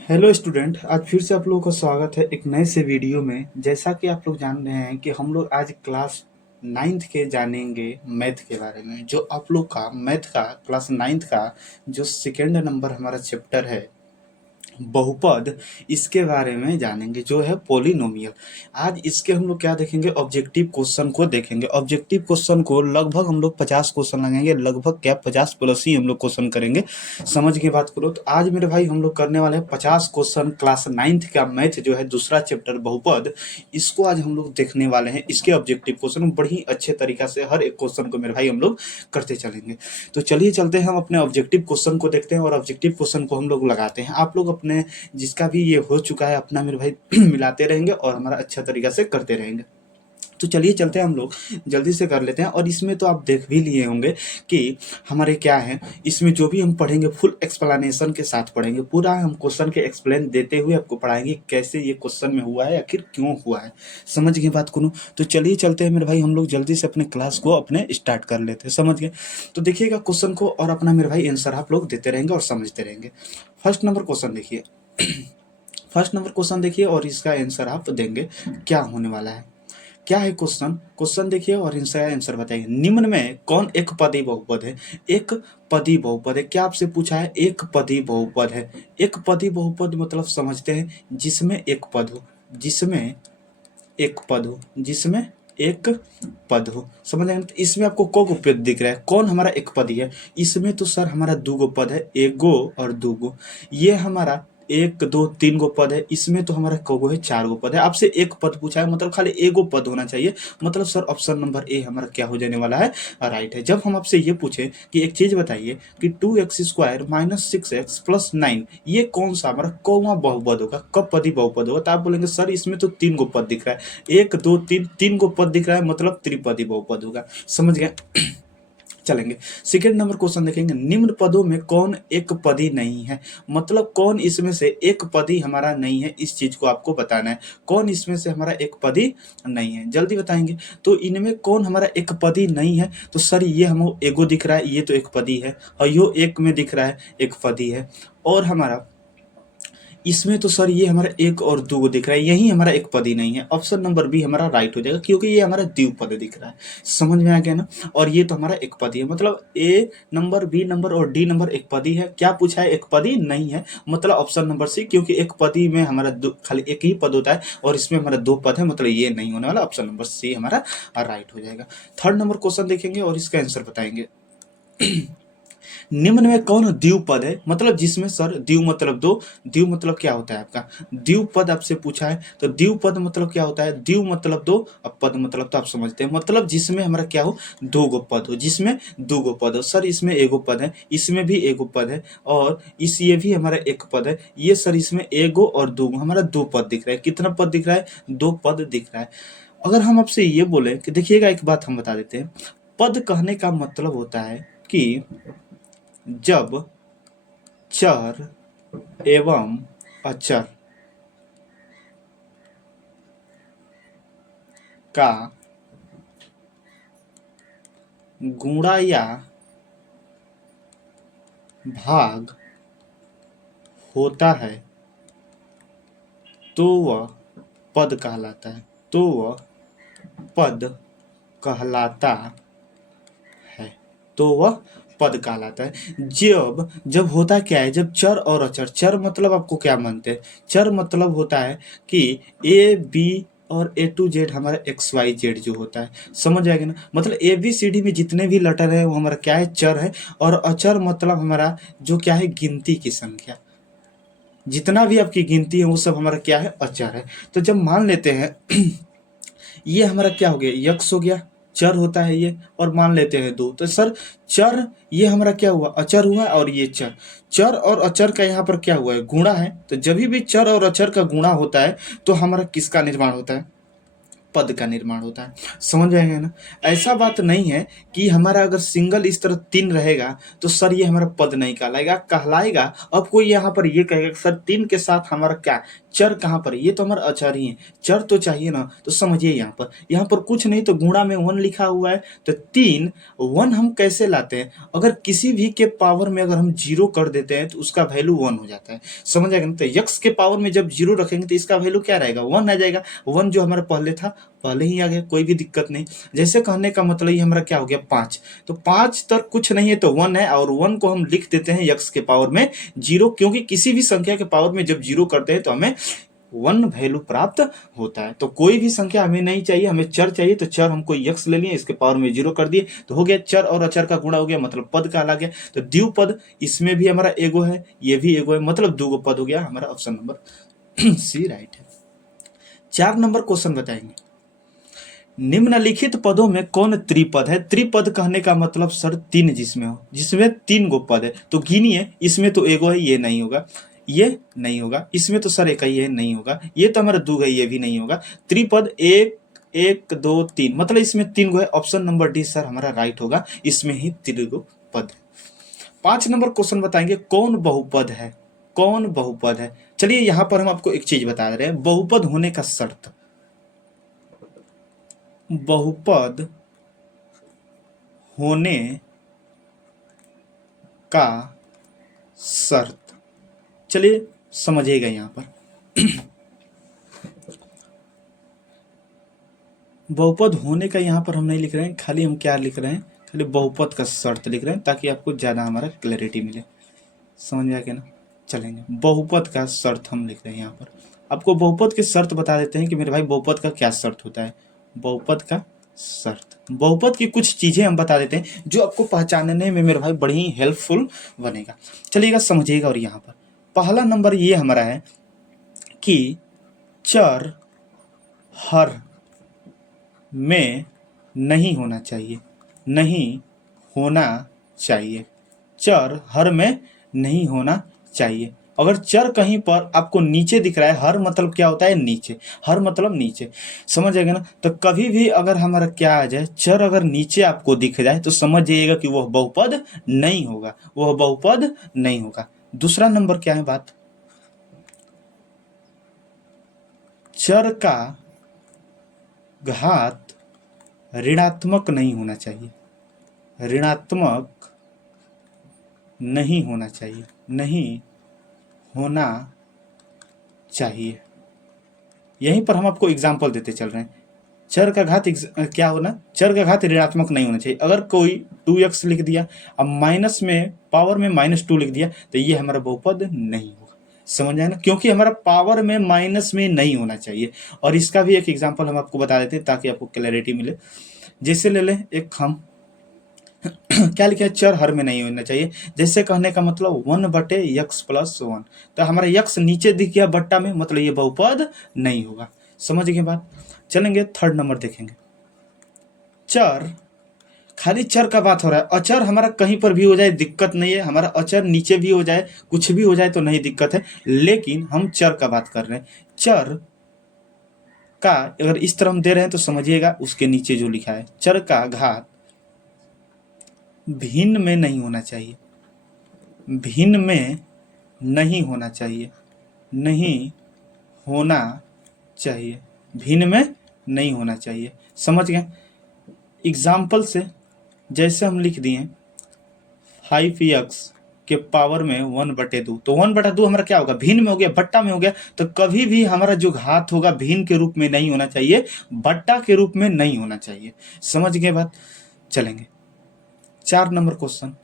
Hello student, आज फिर से आप लोगों का स्वागत है एक नए से वीडियो में। जैसा कि आप लोग जान रहे हैं कि हम लोग आज क्लास नाइन्थ के जानेंगे मैथ के बारे में। जो आप लोग का मैथ का क्लास नाइन्थ का जो सेकेंड नंबर हमारा चैप्टर है बहुपद, इसके बारे में जानेंगे जो है पोलिनोमियल। आज इसके हम लोग क्या देखेंगे, ऑब्जेक्टिव क्वेश्चन को देखेंगे। ऑब्जेक्टिव क्वेश्चन को लगभग हम लोग 50 क्वेश्चन लगाएंगे, लगभग क्या 50 प्लस ही हम लोग क्वेश्चन करेंगे। समझ के बात करो तो आज मेरे भाई हम लोग करने वाले हैं 50 क्वेश्चन क्लास नाइन्थ का मैथ जो है दूसरा चैप्टर बहुपद, इसको आज हम लोग देखने वाले हैं। इसके ऑब्जेक्टिव क्वेश्चन बड़ी अच्छे तरीका से हर एक क्वेश्चन को मेरे भाई हम लोग करते चलेंगे। तो चलिए चलते हैं, हम अपने ऑब्जेक्टिव क्वेश्चन को देखते हैं और ऑब्जेक्टिव क्वेश्चन को हम लोग लगाते हैं। आप लोग अपने जिसका भी ये हो चुका है अपना मेरे भाई मिलाते रहेंगे और हमारा अच्छा तरीका से करते रहेंगे। तो चलिए चलते हैं, हम लोग जल्दी से कर लेते हैं। और इसमें तो आप देख भी लिए होंगे कि हमारे क्या है, इसमें जो भी हम पढ़ेंगे फुल एक्सप्लेनेशन के साथ पढ़ेंगे। पूरा हम क्वेश्चन के एक्सप्लेन देते हुए आपको पढ़ाएंगे कैसे ये क्वेश्चन में हुआ है, आखिर क्यों हुआ है। समझ गए बात को? तो चलिए चलते हैं मेरे भाई, हम लोग जल्दी से अपने क्लास को अपने स्टार्ट कर लेते हैं। समझ गए? तो देखिएगा क्वेश्चन को और अपना मेरे भाई आंसर आप लोग देते रहेंगे और समझते रहेंगे। फर्स्ट नंबर क्वेश्चन देखिए। फर्स्ट नंबर क्वेश्चन देखिए और इसका आंसर आप देंगे क्या होने वाला है। क्या है क्वेश्चन? क्वेश्चन देखिए और इसका आंसर बताइए। निम्न में कौन एक पदी बहुपद है? एक पदी बहुपद है। क्या आपसे पूछा है? एक पदी बहुपद है। एक पदी बहुपद मतलब समझते हैं जिसमें एक पद हो, जिसमें एक पद हो, जिसमें एक पद हो। समझ रहे हैं? तो इसमें आपको को पद दिख रहा है, कौन हमारा एक पद ही है? इसमें तो सर हमारा दो गो पद है, एक गो और दो गो। ये हमारा एक दो तीन गो पद है, इसमें तो हमारा कोगो है, चार गो पद है। आपसे एक पद पूछा है मतलब खाली एक गो पद होना चाहिए। मतलब सर ऑप्शन नंबर ए हमारा क्या हो जाने वाला है? राइट है। जब हम आपसे ये पूछे कि एक चीज बताइए कि 2x² माइनस 6x प्लस 9 ये कौन सा हमारा कौवा बहुपद होगा, कब पदी बहुपद होगा, तो आप बोलेंगे सर इसमें तो तीन गो पद दिख रहा है, एक दो तीन, तीन गो पद दिख रहा है, मतलब त्रिपदी बहुपद होगा। समझ गए? चलेंगे सेकेंड नंबर क्वेश्चन देखेंगे। निम्न पदों में कौन एक पदी नहीं है? मतलब कौन इसमें से एक पदी हमारा नहीं है, इस चीज को आपको बताना है। कौन इसमें से हमारा एक पदी नहीं है, जल्दी बताएंगे। तो इनमें कौन हमारा एक पदी नहीं है? तो सर ये हम एगो दिख रहा है, ये तो एक पदी है, और यो एक में दिख रहा है एक पदी है। और हमारा इसमें तो सर ये हमारा एक और दो दिख रहा है, यही हमारा एक पद ही नहीं है। ऑप्शन नंबर बी हमारा राइट हो जाएगा क्योंकि ये हमारा द्विपद दिख रहा है। समझ में आ गया ना? और ये तो हमारा एक पद ही है, मतलब ए नंबर, बी नंबर और डी नंबर एक पद ही है। क्या पूछा है? एक पद ही नहीं है, मतलब ऑप्शन नंबर सी, क्योंकि एक पद ही में हमारा खाली एक ही पद होता है और इसमें हमारा दो पद है, मतलब ये नहीं होने वाला। ऑप्शन नंबर सी हमारा राइट हो जाएगा। थर्ड नंबर क्वेश्चन देखेंगे और इसका आंसर बताएंगे। निम्न में कौन द्विपद है? मतलब जिसमें सर द्वि मतलब दो, द्वि मतलब क्या होता है आपका? द्विपद आपसे पूछा है, तो द्विपद मतलब क्या होता है? द्वि मतलब दो, अब पद मतलब तो आप समझते हैं, मतलब जिसमें हमारा क्या हो, दो गो पद हो, जिसमें दो गो पद हो। सर इसमें एगो पद है, इसमें भी एगो पद है, और इस ये भी हमारा एक पद है। ये सर इसमें एगो और दो, हमारा दो पद दिख रहा है। कितना पद दिख रहा है? दो पद दिख रहा है। अगर हम आपसे ये बोले कि देखिएगा, एक बात हम बता देते हैं। पद कहने का मतलब होता है कि जब चर एवं अचर का गुणा या भाग होता है तो वह पद कहलाता है, तो वह पद कहलाता है, तो वह पद कहलाता है। जब जब होता क्या है, जब चर और अचर, चर मतलब आपको क्या मानते हैं? चर मतलब होता है कि ए बी और ए टू जेड हमारा एक्स वाई जेड जो होता है। समझ आएगा ना? मतलब ए बी सी डी में जितने भी लेटर है वो हमारा क्या है? चर है। और अचर मतलब हमारा जो क्या है? गिनती की संख्या, जितना भी आपकी गिनती है वो सब हमारा क्या है? अचर है। तो जब मान लेते हैं ये हमारा क्या हो गया? यक्स हो गया, चर होता है ये, और मान लेते हैं दो, तो सर चर ये हमारा क्या हुआ? अचर हुआ, और ये चर, चर और अचर का यहाँ पर क्या हुआ है? गुणा है। तो जब भी चर और अचर का गुणा होता है तो हमारा किसका निर्माण होता है? पद का निर्माण होता है। समझ आएगा ना। ऐसा बात नहीं है कि हमारा अगर सिंगल इस तरह 3 रहेगा तो सर ये हमारा पद नहीं कहलाएगा, कहलाएगा। अब कोई यहाँ पर ये कहेगा सर 3 के साथ हमारा क्या चर कहाँ पर है, ये तो हमारा अचर ही है, चर तो चाहिए ना। तो समझिए यहाँ पर कुछ नहीं तो गुणा में 1 लिखा हुआ है, तो 3 1 हम कैसे लाते हैं, अगर किसी भी के पावर में अगर हम 0 कर देते हैं तो उसका वैल्यू 1 हो जाता है। समझ आएगा ना। तो यक्स के पावर में जब 0 रखेंगे तो इसका वैल्यू क्या रहेगा, 1 आ जाएगा। 1 जो हमारे पहले था पहले ही आ गया, कोई भी दिक्कत नहीं। जैसे कहने का मतलब ये हमारा क्या हो गया 5, तो 5 तक कुछ नहीं है तो 1 है, और 1 को हम लिख देते हैं यक्स के पावर में 0, क्योंकि किसी भी संख्या के पावर में जब 0 करते हैं तो हमें 1 वैल्यू प्राप्त होता है। तो कोई भी संख्या हमें नहीं चाहिए, हमें चर चाहिए। तो चर हमको यक्स ले लिए, इसके पावर में 0 कर दिए तो हो गया चर, और अचर का गुणा हो गया मतलब पद कहला गया। तो द्विपद, इसमें भी हमारा एगो है, ये भी एगो है, मतलब 2 पद हो गया। हमारा ऑप्शन नंबर सी राइट है। 4 नंबर क्वेश्चन बताएंगे, निम्नलिखित पदों में कौन त्रिपद है। त्रिपद कहने का मतलब सर 3 जिसमें हो, जिसमें 3 गो पद है। तो गिनिए, इसमें तो एगो है, ये नहीं होगा, ये नहीं होगा, इसमें तो सर एक ही है, नहीं होगा, ये तो हमारा 2 है, ये भी नहीं होगा। त्रिपद 1 1 2 3, मतलब इसमें 3 गो है। ऑप्शन नंबर डी सर हमारा राइट होगा, इसमें ही 3 गो पद है। 5 नंबर क्वेश्चन बताएंगे, कौन बहुपद है, कौन बहुपद है। चलिए यहां पर हम आपको एक चीज बता रहे हैं, बहुपद होने का शर्त, बहुपद होने का शर्त, चलिए समझिएगा। यहां पर बहुपद होने का यहां पर हम नहीं लिख रहे हैं, खाली हम क्या लिख रहे हैं, खाली बहुपद का शर्त लिख रहे हैं, ताकि आपको ज्यादा हमारा क्लैरिटी मिले। समझ में आ गया ना। चलेंगे, बहुपद का शर्त हम लिख रहे हैं। यहाँ पर आपको बहुपद की शर्त बता देते हैं कि मेरे भाई बहुपद का क्या शर्त होता है। बहुपद का शर्त, बहुपद की कुछ चीजें हम बता देते हैं जो आपको पहचानने में मेरे भाई बड़ी ही हेल्पफुल बनेगा। चलिएगा समझिएगा। और यहाँ पर पहला नंबर ये हमारा है कि चर हर में नहीं होना चाहिए, नहीं होना चाहिए, चर हर में नहीं होना चाहिए। अगर चर कहीं पर आपको नीचे दिख रहा है, हर मतलब क्या होता है नीचे, हर मतलब नीचे, समझ आएगा ना। तो कभी भी अगर हमारा क्या आ जाए, चर अगर नीचे आपको दिख जाए तो समझ जाइएगा कि वह बहुपद नहीं होगा, वह बहुपद नहीं होगा। दूसरा नंबर क्या है बात, चर का घात ऋणात्मक नहीं होना चाहिए, ऋणात्मक नहीं होना चाहिए, नहीं होना चाहिए। यहीं पर हम आपको एग्जाम्पल देते चल रहे हैं। चर का घात क्या होना, चर का घात ऋणात्मक नहीं होना चाहिए। अगर कोई 2x लिख दिया, अब माइनस में पावर में -2 लिख दिया, तो ये हमारा बहुपद नहीं होगा। समझ आए ना, क्योंकि हमारा पावर में माइनस में नहीं होना चाहिए। और इसका भी एक एग्जाम्पल हम आपको बता देते हैं ताकि आपको क्लैरिटी मिले। जैसे ले लें एक हम क्या लिखा है, चर हर में नहीं होना चाहिए। जैसे कहने का मतलब 1/x+1, तो हमारा यक्स नीचे दिख गया बट्टा में, मतलब ये बहुपद नहीं होगा। समझ गए बात। चलेंगे थर्ड नंबर देखेंगे, चर, खाली चर का बात हो रहा है, अचर हमारा कहीं पर भी हो जाए दिक्कत नहीं है, हमारा अचर नीचे भी हो जाए, कुछ भी हो जाए तो नहीं दिक्कत है, लेकिन हम चर का बात कर रहे हैं। चर का अगर इस तरह हम दे रहे हैं तो समझिएगा उसके नीचे जो लिखा है, चर का घात भिन्न में नहीं होना चाहिए, भिन्न में नहीं होना चाहिए, नहीं होना चाहिए, भिन्न में नहीं होना चाहिए। समझ गए। एग्जाम्पल से जैसे हम लिख दिए 5x के पावर में 1/2, तो 1/2 हमारा क्या होगा, भिन्न में हो गया, बट्टा में हो गया। तो कभी भी हमारा जो घात होगा भिन्न के रूप में नहीं होना चाहिए, बट्टा के रूप में नहीं होना चाहिए। समझ गए बात। चलेंगे 4 नंबर क्वेश्चन,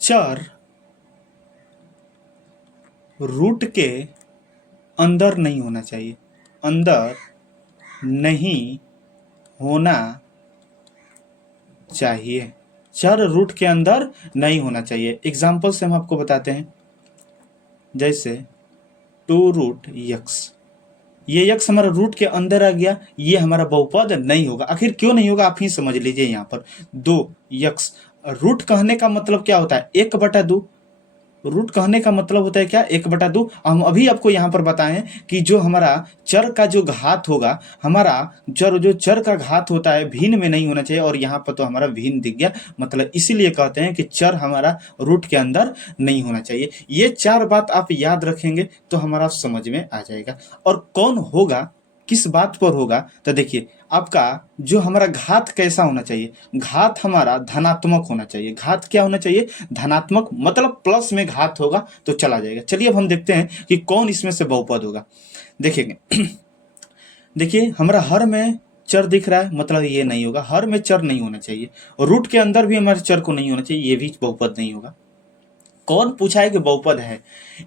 चर रूट के अंदर नहीं होना चाहिए, अंदर नहीं होना चाहिए, चर रूट के अंदर नहीं होना चाहिए। एग्जाम्पल से हम आपको बताते हैं, जैसे 2√x, ये यक्स हमारा रूट के अंदर आ गया, ये हमारा बहुपद नहीं होगा। आखिर क्यों नहीं होगा आप ही समझ लीजिए। यहाँ पर 2x, रूट कहने का मतलब क्या होता है, 1/2, रूट कहने का मतलब होता है क्या, 1/2। हम अभी आपको यहाँ पर बताएं कि जो हमारा चर का जो घात होगा, हमारा जो चर का घात होता है भिन्न में नहीं होना चाहिए, और यहाँ पर तो हमारा भिन्न दिख गया, मतलब इसीलिए कहते हैं कि चर हमारा रूट के अंदर नहीं होना चाहिए। ये 4 बात आप याद रखेंगे तो हमारा समझ में आ जाएगा। और कौन होगा, किस बात पर होगा, तो देखिए आपका जो हमारा घात कैसा होना चाहिए, घात हमारा धनात्मक होना चाहिए। घात क्या होना चाहिए, धनात्मक, मतलब प्लस में घात होगा तो चला जाएगा। चलिए अब हम देखते हैं कि कौन इसमें से बहुपद होगा। देखेंगे देखिए हमारा हर में चर दिख रहा है, मतलब ये नहीं होगा, हर में चर नहीं होना चाहिए। रूट के अंदर भी हमारे चर को नहीं होना चाहिए, ये भी बहुपद नहीं होगा। कौन पूछा है कि बहुपद है,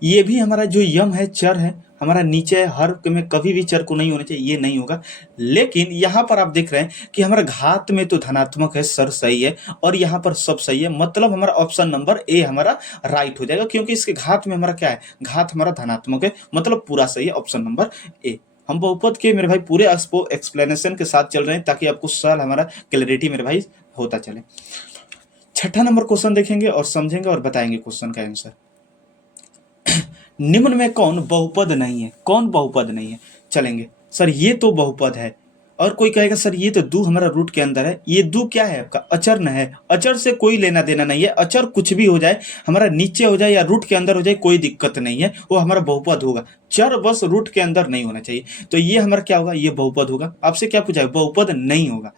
ये भी हमारा जो यम है चर है, हमारा नीचे हर में कभी भी चर को नहीं होना चाहिए, ये नहीं होगा। लेकिन यहाँ पर आप देख रहे हैं कि हमारा घात में तो धनात्मक है, सर सही है, और यहाँ पर सब सही है, मतलब हमारा ऑप्शन नंबर ए हमारा राइट हो जाएगा, क्योंकि इसके घात में हमारा क्या है, घात हमारा धनात्मक है, मतलब पूरा सही है, ऑप्शन नंबर ए। हम बहुपद के मेरे भाई पूरे एक्सप्लेनेशन के साथ चल रहे हैं ताकि आपको सरल हमारा क्लैरिटी मेरे भाई होता चले। छठा नंबर क्वेश्चन देखेंगे और समझेंगे और बताएंगे क्वेश्चन का आंसर। निम्न में कौन बहुपद नहीं है, कौन बहुपद नहीं है, चलेंगे सर ये तो बहुपद है। और कोई कहेगा सर ये तो दू हमारा रूट के अंदर है, ये दू क्या है आपका, अचर न है, अचर से कोई लेना देना नहीं है, अचर कुछ भी हो जाए, हमारा नीचे हो जाए या रूट के अंदर हो जाए कोई दिक्कत नहीं है, वो हमारा बहुपद होगा, चर बस रूट के अंदर नहीं होना चाहिए। तो ये हमारा क्या होगा, ये बहुपद होगा। आपसे क्या पूछा है, बहुपद नहीं होगा।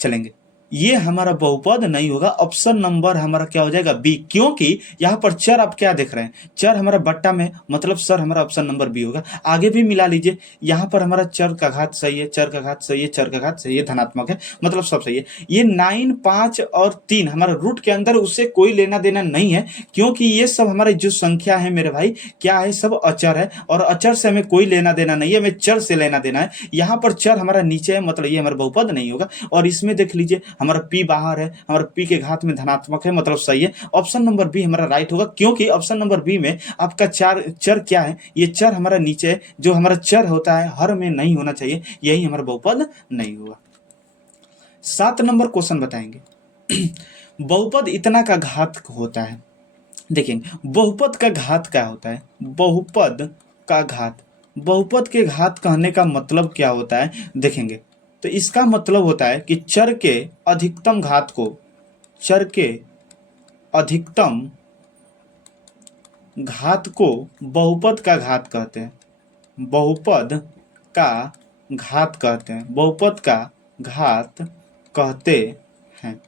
चलेंगे ये हमारा बहुपद नहीं होगा, ऑप्शन नंबर हमारा क्या हो जाएगा, बी, क्योंकि यहाँ पर चर आप क्या देख रहे हैं, चर हमारा बट्टा में, मतलब सर हमारा ऑप्शन नंबर बी होगा। आगे भी मिला लीजिए, यहाँ पर हमारा चर का घात सही है, चर का घात सही है, चर का घात सही है, धनात्मक है, मतलब सब सही है। ये 9, 5 और 3 हमारा रूट के अंदर, उससे कोई लेना देना नहीं है, क्योंकि ये सब हमारे जो संख्या है मेरे भाई क्या है, सब अचर है, और अचर से हमें कोई लेना देना नहीं है, हमें चर से लेना देना है। यहाँ पर चर हमारा नीचे है, मतलब ये हमारा बहुपद नहीं होगा। और इसमें देख लीजिए हमारा पी बाहर है, हमारा पी के घात में धनात्मक है, मतलब सही है, ऑप्शन नंबर बी हमारा राइट होगा, क्योंकि ऑप्शन नंबर बी में आपका चर क्या है, ये चर हमारा नीचे है, जो हमारा चर होता है हर में नहीं होना चाहिए, यही हमारा बहुपद नहीं होगा। 7 नंबर क्वेश्चन बताएंगे। बहुपद इतना का घात होता है। देखेंगे बहुपद का घात क्या होता है, बहुपद का घात, बहुपद के घात कहने का मतलब क्या होता है, देखेंगे तो इसका मतलब होता है कि चर के अधिकतम घात को, चर के अधिकतम घात को बहुपद का घात कहते हैं, बहुपद का घात कहते हैं, बहुपद का घात कहते हैं।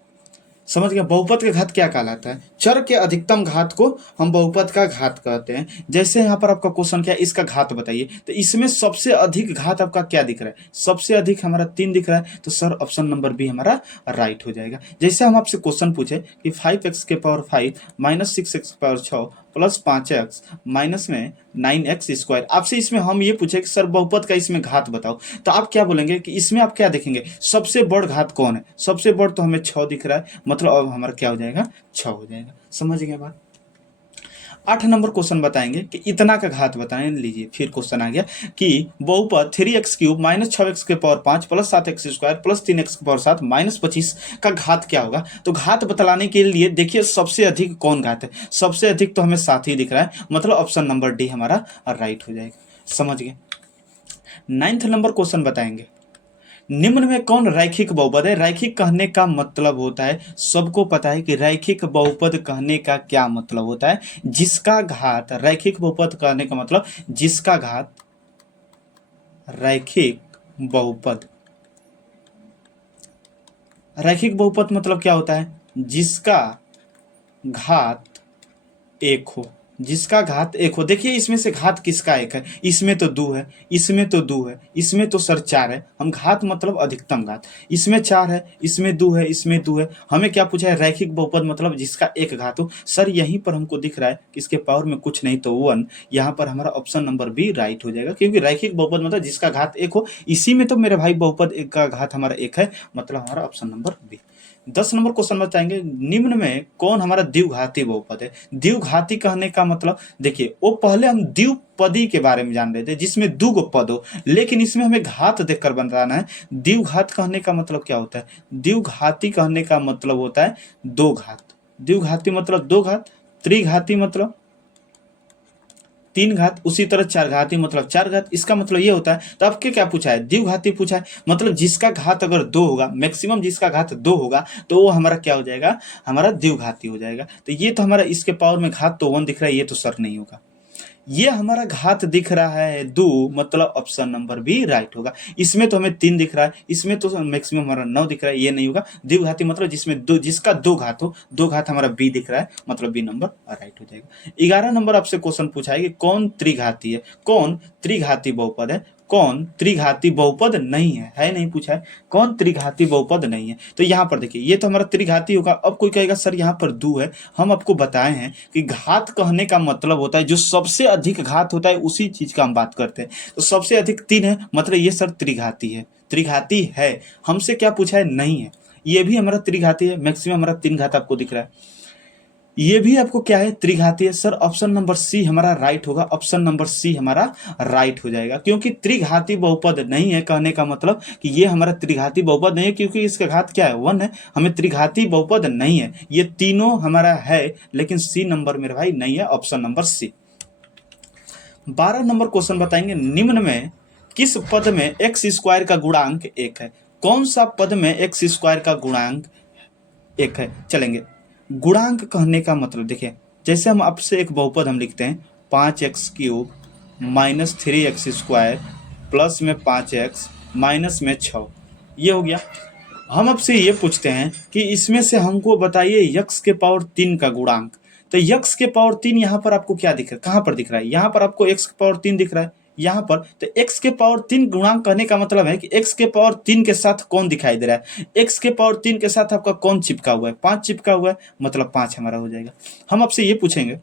समझ गया, बहुपद का घात क्या कहलाता है, चर के अधिकतम घात को हम बहुपद का घात कहते हैं। जैसे यहाँ पर आपका क्वेश्चन क्या है, इसका घात बताइए, तो इसमें सबसे अधिक घात आपका क्या दिख रहा है, सबसे अधिक हमारा 3 दिख रहा है, तो सर ऑप्शन नंबर बी हमारा राइट हो जाएगा। जैसे हम आपसे क्वेश्चन पूछे कि 5x के पावर 5 माइनस 6x के पावर 6 प्लस 5x माइनस में 9x स्क्वायर, आपसे इसमें हम ये पूछे कि सर बहुपद का इसमें घात बताओ, तो आप क्या बोलेंगे कि इसमें आप क्या देखेंगे, सबसे बड़ घात कौन है, सबसे बड़ तो हमें 6 दिख रहा है, मतलब अब हमारा क्या हो जाएगा, 6 हो जाएगा। समझ गए बात। 8 नंबर क्वेश्चन बताएंगे कि इतना का घात बताएं। लीजिए फिर क्वेश्चन आ गया कि बहुपद 3x³ माइनस 6x के power 5 plus 7x square plus 3x के पावर 7 माइनस 25 का घात क्या होगा। तो घात बतलाने के लिए देखिए सबसे अधिक कौन घात है, सबसे अधिक तो हमें 7 ही दिख रहा है, मतलब ऑप्शन नंबर डी हमारा राइट हो जाएगा। समझ गए। 9th नंबर क्वेश्चन बताएंगे, निम्न में कौन रैखिक बहुपद है। रैखिक कहने का मतलब होता है, सबको पता है कि रैखिक बहुपद कहने का क्या मतलब होता है, जिसका घात, रैखिक बहुपद कहने का मतलब जिसका घात, रैखिक बहुपद, रैखिक बहुपद मतलब क्या होता है, जिसका घात 1 हो, जिसका घात 1 हो। देखिए इसमें से घात किसका 1 है, इसमें तो 2 है, इसमें तो 2 है, इसमें तो सर 4 है, हम घात मतलब अधिकतम घात, इसमें 4 है, इसमें 2 है, इसमें 2 है, हमें क्या पूछा है, रैखिक बहुपद मतलब जिसका 1 घात हो। सर यहीं पर हमको दिख रहा है कि इसके पावर में कुछ नहीं तो 1, यहाँ पर हमारा ऑप्शन नंबर बी राइट हो जाएगा, क्योंकि रैखिक बहुपद मतलब जिसका घात 1 हो, इसी में तो मेरे भाई बहुपद 1 का घात हमारा 1 है, मतलब हमारा option number B. 10 number question बताएंगे, निम्न में कौन हमारा द्विघाती बहुपद है। द्विघाती कहने का मतलब देखिए, वो पहले हम द्विपदी के बारे में जान रहे थे जिसमें 2 गो पद हो, लेकिन इसमें हमें घात देखकर बताना है। द्विघात कहने का मतलब क्या होता है, द्विघाती कहने का मतलब होता है 2 घात, द्विघाती मतलब 2 घात, त्रिघाती मतलब तीन घात, उसी तरह चार घाती मतलब चार घात, इसका मतलब ये होता है। तो आपके क्या पूछा है, द्विघाती पूछा है, मतलब जिसका घात अगर 2 होगा, मैक्सिमम जिसका घात 2 होगा तो वो हमारा क्या हो जाएगा, हमारा द्विघाती हो जाएगा। तो ये तो हमारा इसके पावर में घात तो 1 दिख रहा है, ये तो सर नहीं होगा। ये हमारा घात दिख रहा है 2, मतलब ऑप्शन नंबर बी राइट होगा। इसमें तो हमें 3 दिख रहा है, इसमें तो मैक्सिमम हमारा 9 दिख रहा है, ये नहीं होगा। द्विघाती मतलब जिसमें दो, जिसका 2 घात हो, 2 घात हमारा बी दिख रहा है, मतलब बी नंबर राइट हो जाएगा। 11 नंबर आपसे क्वेश्चन पूछा है कि कौन त्रिघाती है, कौन त्रिघाती बहुपद है, कौन त्रिघाती बहुपद नहीं है नहीं पूछा है, कौन त्रिघाती बहुपद नहीं है। तो यहाँ पर देखिए ये तो हमारा त्रिघाती होगा। अब कोई कहेगा सर यहाँ पर 2 है, हम आपको बताए हैं कि घात कहने का मतलब होता है जो सबसे अधिक घात होता है उसी चीज का हम बात करते हैं। तो सबसे अधिक 3 है, मतलब ये सर त्रिघाती है, त्रिघाती है। हमसे क्या पूछा है, नहीं है। ये भी हमारा त्रिघाती है, मैक्सिमम हमारा 3 घात आपको दिख रहा है। ये भी आपको क्या है, त्रिघाती है। सर ऑप्शन नंबर सी हमारा राइट होगा, ऑप्शन नंबर सी हमारा राइट हो जाएगा, क्योंकि त्रिघाती बहुपद नहीं है कहने का मतलब कि ये हमारा त्रिघाती बहुपद नहीं है, क्योंकि इसका घात क्या है, 1 है। हमें त्रिघाती बहुपद नहीं है, ये तीनों हमारा है, लेकिन सी नंबर मेरे भाई नहीं है, option number C. 12 number question बताएंगे, निम्न में किस पद में एक्स स्क्वायर का गुणांक 1 है। कौन सा पद में एक्स स्क्वायर का गुणांक 1 है। चलेंगे, गुणांक कहने का मतलब देखिए, जैसे हम आपसे एक बहुपद हम लिखते हैं 5x³ माइनस 3x² प्लस में 5x माइनस में 6, ये हो गया। हम आपसे ये पूछते हैं कि इसमें से हमको बताइए x के पावर 3 का गुणांक। तो x के पावर 3 यहाँ पर आपको क्या दिख रहा है, कहाँ पर दिख रहा है, यहाँ पर आपको x के पावर 3 दिख रहा है यहाँ पर। तो x के पावर 3 गुणांक कहने का मतलब है कि x के पावर 3 के साथ कौन दिखाई दे रहा है, x के पावर 3 के साथ आपका कौन चिपका हुआ है, 5 चिपका हुआ है, मतलब 5 हमारा हो जाएगा। हम आपसे ये पूछेंगे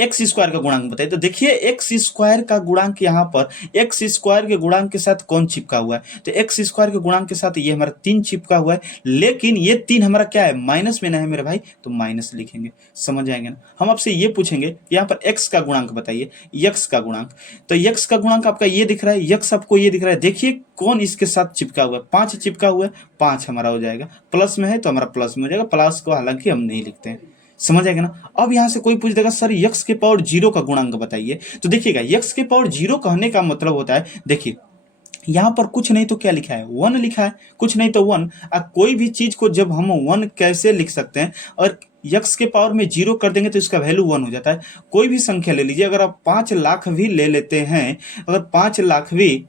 एक्स स्क्वायर का गुणांक बताइए। तो देखिए एक्स स्क्वायर का गुणांक यहाँ पर एक्स स्क्वायर के गुणांक के साथ कौन चिपका हुआ है, तो एक्स स्क्वायर के गुणांक के साथ ये हमारा 3 चिपका हुआ है, लेकिन ये 3 हमारा क्या है, माइनस में ना है मेरे भाई, तो माइनस लिखेंगे, समझ आएंगे ना। हम आपसे ये पूछेंगे यहाँ पर एक्स का गुणांक बताइए, यक्स का गुणांक। तो यक्स का गुणांक आपका ये दिख रहा है, यक्स आपको ये दिख रहा है, देखिए कौन इसके साथ चिपका हुआ है, 5 चिपका हुआ है, 5 हमारा हो जाएगा। प्लस में है तो हमारा प्लस में हो जाएगा, प्लस को हालांकि हम नहीं लिखते हैं, समझ आएगा ना। अब यहां से कोई पूछ देगा सर यक्स के पावर 0 का गुणांक बताइए। तो देखिएगा यक्स के पावर 0 कहने का मतलब होता है, देखिए यहां पर कुछ नहीं तो क्या लिखा है, 1 लिखा है, कुछ नहीं तो 1। कोई भी चीज को जब हम 1 कैसे लिख सकते हैं, और यक्स के पावर में 0 कर देंगे तो इसका वैल्यू 1 हो जाता है। कोई भी संख्या ले लीजिए, अगर आप 5 लाख भी ले लेते हैं, अगर 5 लाख भी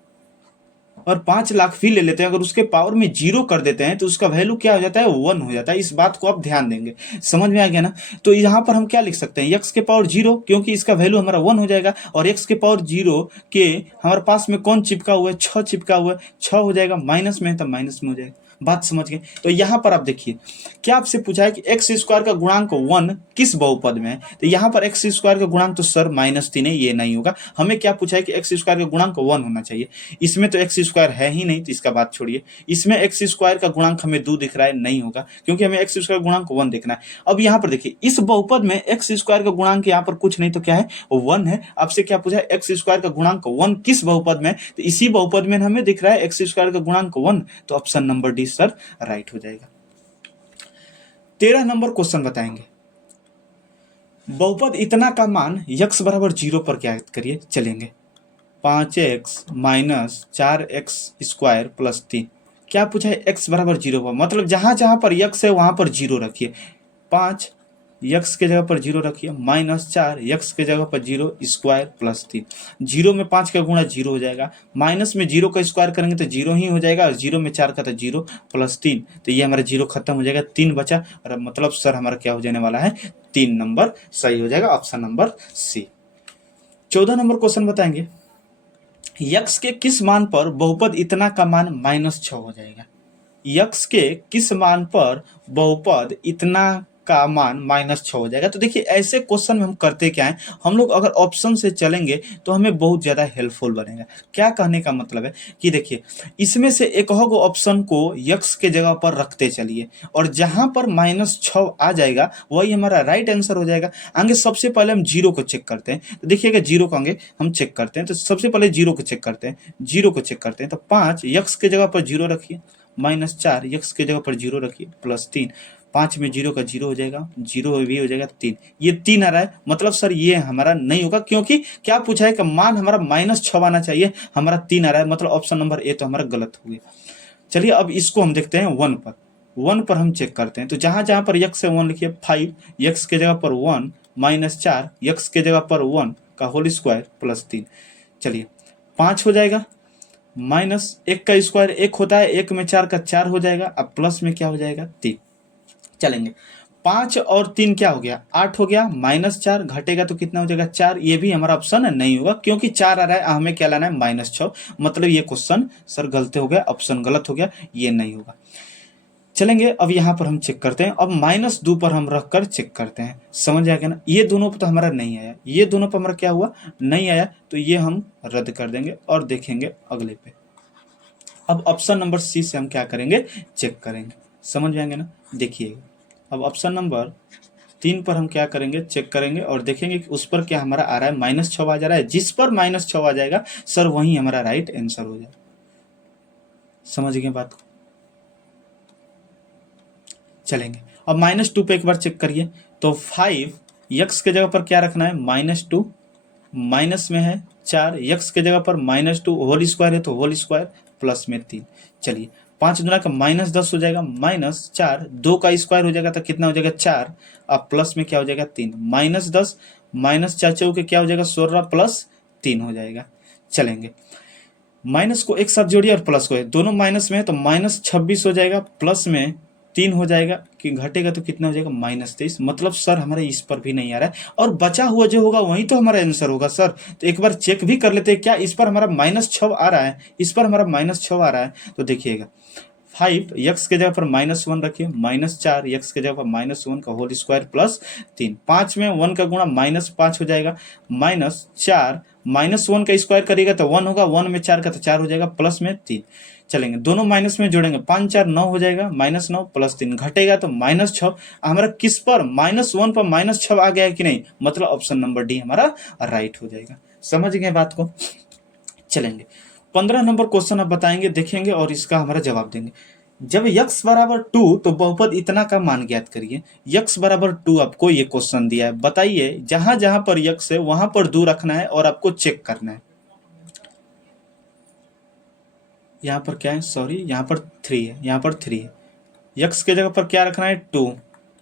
और 5 लाख भी ले लेते हैं, अगर उसके पावर में 0 कर देते हैं तो उसका वैल्यू क्या हो जाता है, 1 हो जाता है। इस बात को आप ध्यान देंगे, समझ में आ गया ना। तो यहाँ पर हम क्या लिख सकते हैं, x के पावर 0, क्योंकि इसका वैल्यू हमारा 1 हो जाएगा, और x के पावर 0 के हमारे पास में कौन चिपका हुआ है, 6 चिपका हुआ है, 6 हो जाएगा, माइनस में है तो माइनस में हो जाएगा। बात समझ गए। तो यहाँ पर आप देखिए क्या आपसे पूछा है कि एक्स स्क्वायर का गुणांक 1 किस बहुपद में है। तो यहाँ पर एक्स स्क्वायर का गुणांक तो सर -3 है, ये नहीं होगा। हमें क्या पूछा है कि एक्स स्क्वायर का गुणांक 1 होना चाहिए। इसमें तो एक्स स्क्वायर है ही नहीं, तो इसका बात छोड़िए। इसमें एक्स स्क्वायर का गुणांक हमें 2 दिख रहा है, नहीं होगा, क्योंकि हमें एक्स स्क्वायर गुणांक 1 देखना है। अब यहाँ पर देखिए इस बहुपद में एक्स स्क्वायर का गुणांक यहाँ पर कुछ नहीं तो क्या है, 1 है। आपसे क्या पूछा है, एक्स स्क्वायर का गुणांक 1 किस बहुपद में, तो इसी बहुपद में हमें दिख रहा है एक्स स्क्वायर का गुणांक 1, तो option number D sir right हो जाएगा। 13 नंबर क्वेश्चन बताएंगे, बहुपद इतना का मान x बराबर 0 पर क्या करिए। चलेंगे 5x माइनस 4x² प्लस 3। क्या पूछा है, x बराबर 0 पर, मतलब जहां जहां पर x है वहां पर 0 रखिए। 5 x के जगह पर 0 रखिए, माइनस 4 x के जगह पर 0 स्क्वायर प्लस 3। 0 में 5 का गुणा 0 हो जाएगा, माइनस में 0 का स्क्वायर करेंगे तो 0 ही हो जाएगा, और 0 में 4 का तो 0 प्लस 3, तो ये हमारा 0 खत्म हो जाएगा, 3 बचा, और मतलब सर हमारा क्या हो जाने वाला है, 3 नंबर सही हो जाएगा, option number C. 14 number question बताएंगे, यक्स के किस मान पर बहुपद इतना का मान -6 हो जाएगा। यक्स के किस मान पर बहुपद इतना का मान -6 हो जाएगा। तो देखिए ऐसे क्वेश्चन में हम करते क्या है, हम लोग अगर ऑप्शन से चलेंगे तो हमें बहुत ज़्यादा हेल्पफुल बनेगा। क्या कहने का मतलब है कि देखिए इसमें से एक हो ऑप्शन को यक्स के जगह पर रखते चलिए, और जहां पर -6 आ जाएगा वही हमारा राइट आंसर हो जाएगा। आगे सबसे पहले हम 0 को चेक करते हैं, तो देखिएगा 0 को आगे हम चेक करते हैं, तो सबसे पहले 0 को चेक करते हैं, 0 को चेक करते हैं। तो 5 यक्स के जगह पर 0 रखिए, -4 यक्स के जगह पर 0 रखिए, प्लस 3 5 में 0 का 0 हो जाएगा, 0 भी हो जाएगा 3, ये 3 आ रहा है, मतलब सर ये हमारा नहीं होगा, क्योंकि क्या पूछा है कि मान हमारा -6 आना चाहिए, हमारा 3 आ रहा है, मतलब ऑप्शन नंबर ए तो हमारा गलत हो गया। चलिए अब इसको हम देखते हैं 1 पर। 1 पर हम चेक करते हैं, तो जहां जहां पर x से 1 लिखिए 5, x के जगह पर 1 -4, x के जगह पर 1 का होल स्क्वायर प्लस 3। चलिए 5 हो जाएगा, माइनस 1 का स्क्वायर 1 होता है, 1 में 4 का 4 हो जाएगा, अब प्लस में क्या हो जाएगा 3। चलेंगे 5 और 3 क्या हो गया 8 हो गया, -4 घटेगा तो कितना हो जाएगा 4, ये भी हमारा ऑप्शन नहीं होगा, क्योंकि 4 आ रहा है, हमें क्या लाना है -6, मतलब ये क्वेश्चन सर गलत हो गया, ऑप्शन गलत हो गया, ये नहीं होगा। चलेंगे अब यहाँ पर हम चेक करते हैं, अब -2 पर हम रख कर चेक करते हैं, समझ आएगा ना। ये दोनों पर तो हमारा नहीं आया, ये दोनों पर हमारा क्या हुआ नहीं आया, तो ये हम रद्द कर देंगे और देखेंगे अगले पे। अब ऑप्शन नंबर सी से हम क्या करेंगे चेक करेंगे, समझ में आएंगे ना। देखिएगा अब ऑप्शन नंबर 3 पर हम क्या करेंगे चेक करेंगे और देखेंगे कि उस पर क्या हमारा आ रहा है -6 आ जा रहा है, जिस पर -6 आ जाएगा सर वही हमारा राइट आंसर हो जाएगा। समझ गए बात को। चलेंगे अब -2 पे एक बार चेक करिए, तो 5 x के जगह पर क्या रखना है -2, माइनस में है 4, x के जगह पर -2 होल स्क्वायर है तो होल स्क्वायर प्लस में 3। चलिए 5 दूना का -10 हो जाएगा, -4, 2 का स्क्वायर हो जाएगा तो कितना हो जाएगा 4, अब प्लस में क्या हो जाएगा 3, -10 -4 चौके क्या हो जाएगा 16 प्लस 3 हो जाएगा। चलेंगे माइनस को एक साथ जोड़िए और प्लस को है, दोनों माइनस में है तो -26 हो जाएगा, प्लस में 3 हो जाएगा, कि घटेगा तो कितना हो जाएगा -23, मतलब सर हमारे इस पर भी नहीं आ रहा है, और बचा हुआ जो होगा वही तो हमारा आंसर होगा सर। तो एक बार चेक भी कर लेते हैं, क्या इस पर हमारा -6 आ रहा है, इस पर हमारा -6 आ रहा है, तो देखिएगा 5 x के जगह पर -1 रखिए, -4 x के जगह पर -1 का होल स्क्वायर प्लस 3, 5 में 1 का गुणा -5 हो जाएगा, -4 -1 का स्क्वायर करिएगा तो 1 होगा, 1 में 4 का तो 4 हो जाएगा, प्लस में 3। चलेंगे दोनों माइनस में जोड़ेंगे, 5 4 9 हो जाएगा, -9 प्लस 3 घटेगा तो -6, हमारा किस पर -1 पर -6 आ गया है कि नहीं, मतलब ऑप्शन नंबर डी हमारा राइट हो जाएगा। समझ गए बात को। चलेंगे 15 नंबर क्वेश्चन आप बताएंगे, देखेंगे और इसका हमारा जवाब देंगे। जब x बराबर 2 तो बहुपद इतना का मान ज्ञात करिए। x बराबर 2 आपको ये क्वेश्चन दिया है, बताइए जहां जहां पर x है वहां पर 2 रखना है और आपको चेक करना है। यहाँ पर क्या है, सॉरी यहाँ पर 3 है, यहाँ पर 3 है, x के जगह पर क्या रखना है 2,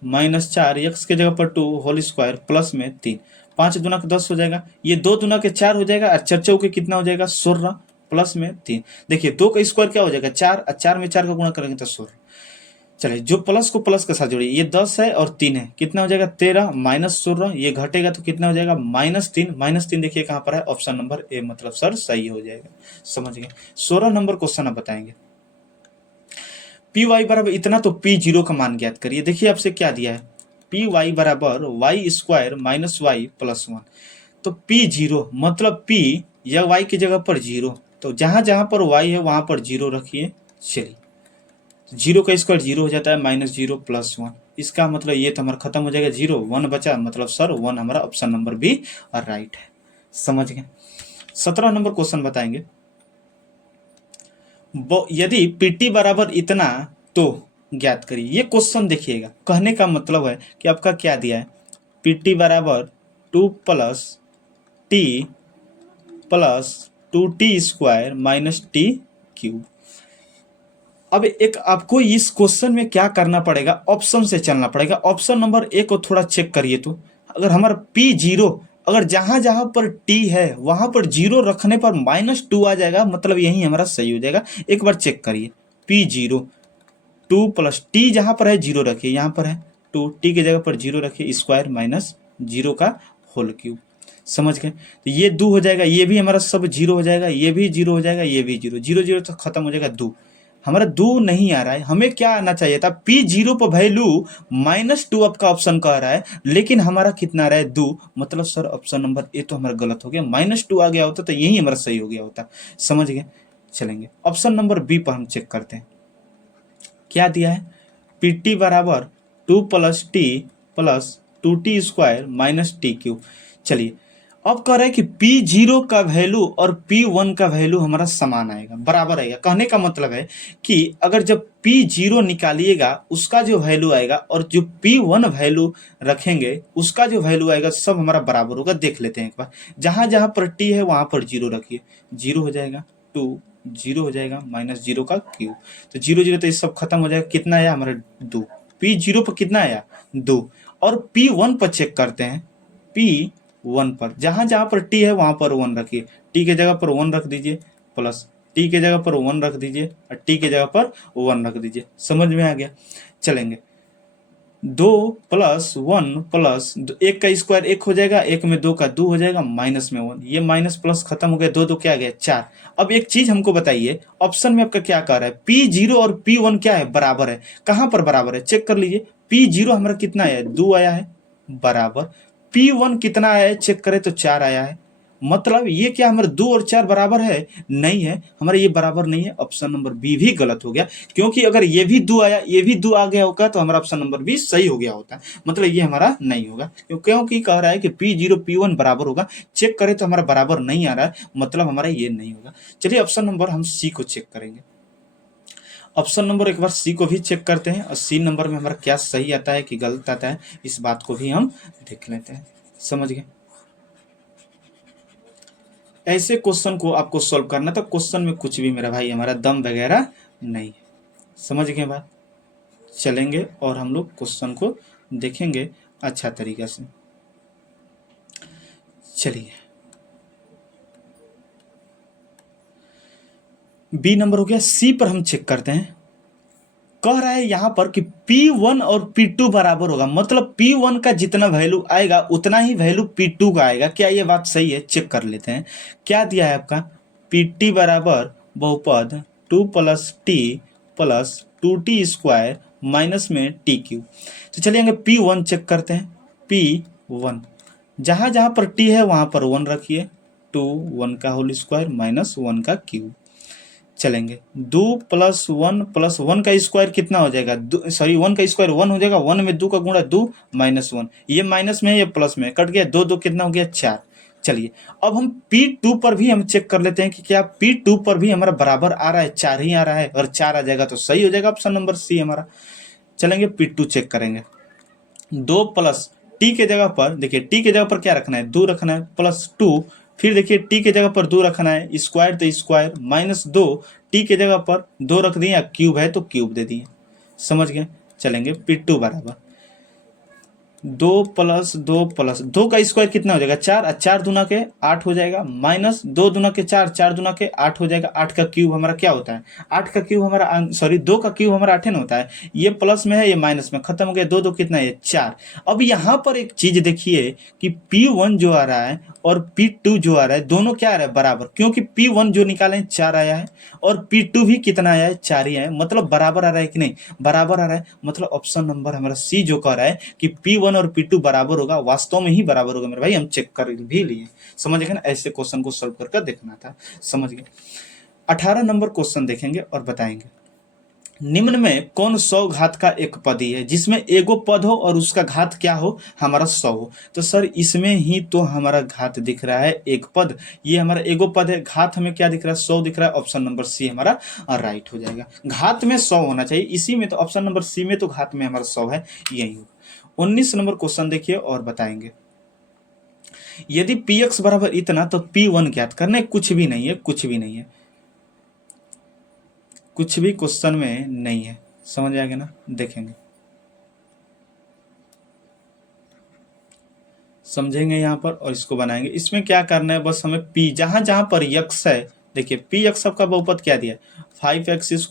-4 x के जगह पर 2 होल स्क्वायर प्लस में 3, 5 दूना का 10 हो जाएगा, ये 2 दूना के 4 हो जाएगा, और 4 चौके कितना हो जाएगा 16 प्लस में 3। देखिए 2 का स्क्वायर क्या हो जाएगा 4, और 4 में 4 का गुणा करेंगे तो 16। चलिए जो प्लस को प्लस के साथ जोड़िए, ये 10 है और 3 है, कितना हो जाएगा 13 -16, ये घटेगा तो कितना हो जाएगा -3, -3 देखिए कहाँ पर है ऑप्शन नंबर ए, मतलब सर सही हो जाएगा। समझ गए। 16 नंबर क्वेश्चन आप बताएंगे। पी वाई बराबर इतना तो पी जीरो का मान ज्ञात करिए। देखिए आपसे क्या दिया है, पी वाई बराबर y square minus y plus 1, तो पी जीरो मतलब पी या वाई की जगह पर 0, तो जहां जहां पर वाई है वहां पर 0 रखिए। चलिए 0 का स्क्वायर 0 हो जाता है, -0 प्लस 1, इसका मतलब ये तो हमारा खत्म हो जाएगा, 0 1 बचा, मतलब सर 1 हमारा ऑप्शन नंबर बी राइट है। समझ गए। 17 नंबर क्वेश्चन बताएंगे। यदि पीटी बराबर इतना तो ज्ञात करिए। ये क्वेश्चन देखिएगा, कहने का मतलब है कि आपका क्या दिया है, पीटी बराबर 2 plus T plus 2t square minus T cube. अब एक आपको इस क्वेश्चन में क्या करना पड़ेगा, ऑप्शन से चलना पड़ेगा। ऑप्शन नंबर ए को थोड़ा चेक करिए, तो अगर हमारा पी जीरो, अगर जहां जहां पर टी है वहां पर 0 रखने पर -2 आ जाएगा, मतलब यही हमारा सही हो जाएगा। एक बार चेक करिए, पी जीरो 2 प्लस टी जहां पर है 0 रखिए, यहाँ पर है 2, टी की जगह पर 0 रखिए, स्क्वायर माइनस 0 का होल क्यूब। समझ गए। तो ये 2 हो जाएगा, ये भी हमारा सब 0 हो जाएगा, ये भी 0 हो जाएगा, ये भी 0, 0 0 तो खत्म हो जाएगा 2। हमारा 2 नहीं आ रहा है, हमें क्या आना चाहिए था, पी जीरो पर वैल्यू -2 आपका ऑप्शन कह रहा है, लेकिन हमारा कितना आ रहा है 2, मतलब सर ऑप्शन नंबर ए तो हमारा गलत हो गया। -2 आ गया होता तो यही हमारा सही हो गया होता। समझ गए। चलेंगे ऑप्शन नंबर बी पर हम चेक करते हैं, क्या दिया है, पी टी बराबर 2 plus T plus 2t square minus T cube. चलिए अब कह रहे हैं कि P0 का वैल्यू और P1 का वैल्यू हमारा समान आएगा, बराबर आएगा। कहने का मतलब है कि अगर जब P0 निकालिएगा उसका जो वैल्यू आएगा और जो P1 वैल्यू रखेंगे उसका जो वैल्यू आएगा सब हमारा बराबर होगा। देख लेते हैं एक बार, जहां जहां पर T है वहां पर 0 रखिए, 0 हो जाएगा, 2 0 हो जाएगा, -0 का क्यूब, तो 0 0 तो ये सब खत्म हो जाएगा। कितना आया हमारा 2, P0 पर कितना आया 2। और P1 पर चेक करते हैं, P1 पर जहां जहां पर T है वहां पर 1 रखिए, T के जगह पर 1 रख दीजिए, प्लस T के जगह पर 1 रख दीजिए और T के जगह पर 1 रख दीजिए। समझ में आ गया? चलेंगे, 2 + 1 + 1 का स्क्वायर 1 हो जाएगा, 1 में 2 का 2 हो जाएगा, माइनस में 1, ये माइनस प्लस खत्म हो गया, 2 2 क्या आ गया 4। अब एक चीज हमको बताइए, ऑप्शन में आपका क्या कह रहा है, P0 और P1 क्या है, बराबर है। कहां पर बराबर है चेक कर लीजिए, P0 हमारा कितना आया है 2 आया है, बराबर P1 कितना आया है चेक करें तो 4 आया है। मतलब ये क्या हमारे 2 और 4 बराबर है, नहीं है हमारे, ये बराबर नहीं है। ऑप्शन नंबर बी भी गलत हो गया, क्योंकि अगर ये भी 2 आया ये भी 2 आ गया होगा तो हमारा ऑप्शन नंबर बी सही हो गया होता, मतलब ये हमारा नहीं होगा, क्योंकि कह रहा है कि P0 P1 बराबर होगा। चेक करें तो हमारा बराबर नहीं आ रहा है, मतलब हमारा ये नहीं होगा। चलिए ऑप्शन नंबर हम सी को चेक करेंगे। ऑप्शन नंबर एक बार सी को भी चेक करते हैं और सी नंबर में हमारा क्या सही आता है कि गलत आता है, इस बात को भी हम देख लेते हैं। समझ गए? ऐसे क्वेश्चन को आपको सॉल्व करना, तो क्वेश्चन में कुछ भी मेरा भाई हमारा दम वगैरह नहीं है। समझ गए बात? चलेंगे और हम लोग क्वेश्चन को देखेंगे अच्छा तरीका से। चलिए, बी नंबर हो गया, सी पर हम चेक करते हैं। कह रहा है यहां पर कि P1 और P2 बराबर होगा, मतलब P1 का जितना वैल्यू आएगा उतना ही वैल्यू P2 का आएगा। क्या ये बात सही है? चेक कर लेते हैं। क्या दिया है आपका, PT बराबर बहुपद 2 + T + 2T² माइनस में T³। तो चलिए P1 चेक करते हैं। P1 जहां जहां पर T है वहां पर 1 रखिए, 2 1 का होल स्क्वायर माइनस 1 का क्यूब। चलेंगे, 2 + 1 + 1 का स्क्वायर कितना हो जाएगा, सॉरी 1 का स्क्वायर 1 हो जाएगा, 1 में 2 का गुणा 2 -1, ये माइनस में है ये प्लस में कट गया, 2 2 कितना हो गया 4। चलिए अब हम P2 पर भी हम चेक कर लेते हैं कि क्या P2 पर भी हमारा बराबर आ रहा है, 4 ही आ रहा है, और 4 आ जाएगा तो सही हो जाएगा ऑप्शन नंबर सी हमारा। चलेंगे P2 चेक करेंगे, 2 + T के जगह पर देखिए, T के जगह पर क्या रखना है 2 रखना है, +2, फिर देखिए T के जगह पर 2 रखना है, स्क्वायर तो स्क्वायर, -2, T के जगह पर 2 रख दिए, क्यूब है तो क्यूब दे दिए। समझ गए? चलेंगे P2 बराबर 2 + 2 + 2 का स्क्वायर कितना हो जाएगा 4, 4 दूना के 8 हो जाएगा, माइनस 2 दूना के 4, 4 दूना के 8 हो जाएगा। 8 का क्यूब हमारा क्या होता है, 8 का क्यूब हमारा सॉरी 2 का क्यूब हमारा 8 ना होता है, ये प्लस में है ये माइनस में, खत्म हो गया, 2 2 कितना है 4। अब यहाँ पर एक चीज देखिए कि P1 जो आ रहा है और P2 जो आ रहा है दोनों क्या आ रहा है बराबर, क्योंकि P1 जो निकाले 4 आया है और P2 भी कितना आया है 4 ही आया है, मतलब बराबर आ रहा है कि नहीं, बराबर आ रहा है। मतलब ऑप्शन नंबर हमारा सी जो कह रहा है कि P1 और P2 बराबर होगा, वास्तव में ही बराबर होगा मेरे भाई, हम चेक कर भी लिए। समझ गए ना? ऐसे क्वेश्चन को सॉल्व करके देखना था। समझ गए? 18 नंबर क्वेश्चन देखेंगे और बताएंगे, निम्न में कौन 100 घात का एक पदी है जिसमें एगो पद हो और उसका घात क्या हो, हमारा 100 हो। तो सर इसमें ही तो हमारा घात दिख रहा है एक पद, ये हमारा एगो पद है, घात हमें क्या दिख रहा है 100 दिख रहा है। ऑप्शन नंबर सी हमारा राइट हो जाएगा, घात में 100 होना चाहिए, इसी में तो ऑप्शन नंबर सी में तो घात में हमारा 100 है, यही होगा। 19 नंबर क्वेश्चन देखिए और बताएंगे, यदि Px बराबर इतना तो P1 ज्ञात करना है, कुछ भी नहीं है, कुछ भी नहीं है, कुछ भी क्वेश्चन में नहीं है। समझ आएगा ना? देखेंगे समझेंगे यहाँ पर और इसको बनाएंगे। इसमें क्या करना है, बस हमें P जहां जहां पर x है, देखिए Px सबका बहुपद क्या दिया 5x²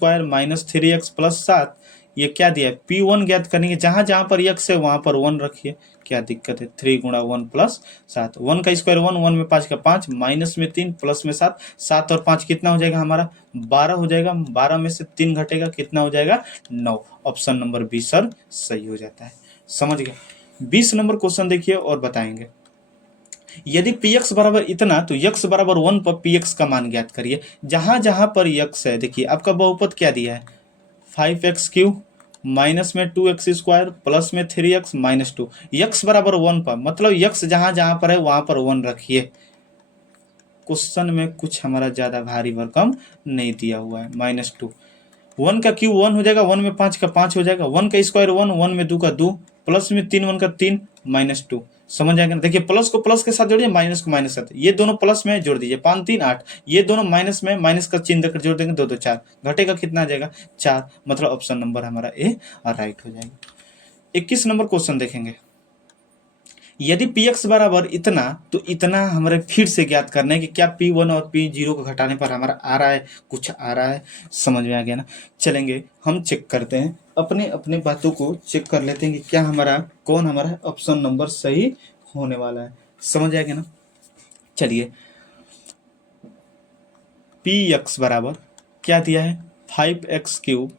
- 3x + 7, ये क्या दिया है P1 ज्ञात करेंगे, जहां जहां पर x है वहां पर 1 रखिए, क्या दिक्कत है 3 × 1 + 7, 1 का स्क्वायर 1, 1 में 5 का 5, माइनस में 3 प्लस में 7, 7 और 5 कितना हो जाएगा हमारा 12 हो जाएगा, 12 में से 3 घटेगा कितना हो जाएगा 9। ऑप्शन नंबर बी सर सही हो जाता है। समझ गए? 20 नंबर क्वेश्चन देखिए और बताएंगे, यदि Px बराबर इतना तो x बराबर 1 पर Px का मान ज्ञात करिए। जहां जहां पर x है देखिए आपका बहुपद क्या दिया है 5x³ माइनस में 2x² प्लस में 3x माइनस 2, x बराबर 1 पर, मतलब x जहाँ जहाँ पर है वहाँ पर 1 रखिए। क्वेश्चन में कुछ हमारा ज़्यादा भारी भरकम नहीं दिया हुआ है। -2, 1 का क्यूब 1 हो जाएगा, 1 में 5 का 5 हो जाएगा, 1 का स्क्वायर 1, 1 में 2 का 2, प्लस में 3 1 का 3 -2। समझ आएगा ना? देखिए प्लस को प्लस के साथ जोड़िए, माइनस को माइनस के साथ, ये दोनों प्लस में जोड़ दीजिए, 5 3 8, ये दोनों माइनस में माइनस का चिन्ह देकर जोड़ देंगे, 2 2 4, घटेगा कितना आ जाएगा 4, मतलब ऑप्शन नंबर हमारा ए राइट हो जाएगा। 21 नंबर क्वेश्चन देखेंगे। यदि px बराबर इतना, तो इतना हमारे फिर से ज्ञात करना है कि क्या p1 और p0 को घटाने पर हमारा आ रहा है, कुछ आ रहा है। समझ में आ गया ना? चलेंगे हम चेक करते हैं, अपने अपने बातों को चेक कर लेते हैं कि क्या हमारा कौन हमारा ऑप्शन नंबर सही होने वाला है। समझ आ गया ना? चलिए, px बराबर क्या दिया है, 5x³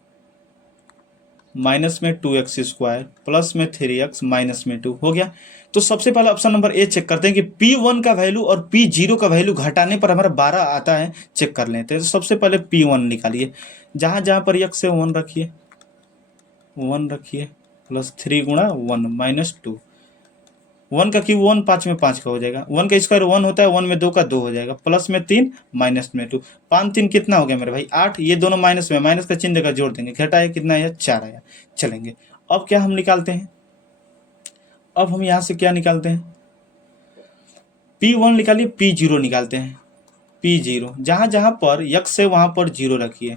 माइनस में 2x² प्लस में 3x माइनस में 2 हो गया। तो सबसे पहले ऑप्शन नंबर ए चेक करते हैं कि P1 का वैल्यू और P0 का वैल्यू घटाने पर हमारा 12 आता है, चेक कर लेते हैं। तो सबसे पहले P1 निकालिए, जहाँ जहाँ पर x से 1 रखिए, 1 रखिए, प्लस 3 गुणा 1 माइनस 2, 1 का क्यूब 1, 5 में 5 का हो जाएगा, 1 का स्क्वायर 1 होता है, 1 में 2 का 2 हो जाएगा, प्लस में 3 माइनस में 2, 5 3 कितना हो गया मेरे भाई 8, ये दोनों माइनस में, माइनस का चिन्ह देकर जोड़ देंगे, घटाया कितना आया 4 आया। चलेंगे अब क्या हम निकालते हैं, अब हम यहाँ से क्या निकालते हैं, P1 निकालिए, P0 निकालते हैं। P0 जहाँ जहाँ पर x है वहाँ पर 0 रखिए।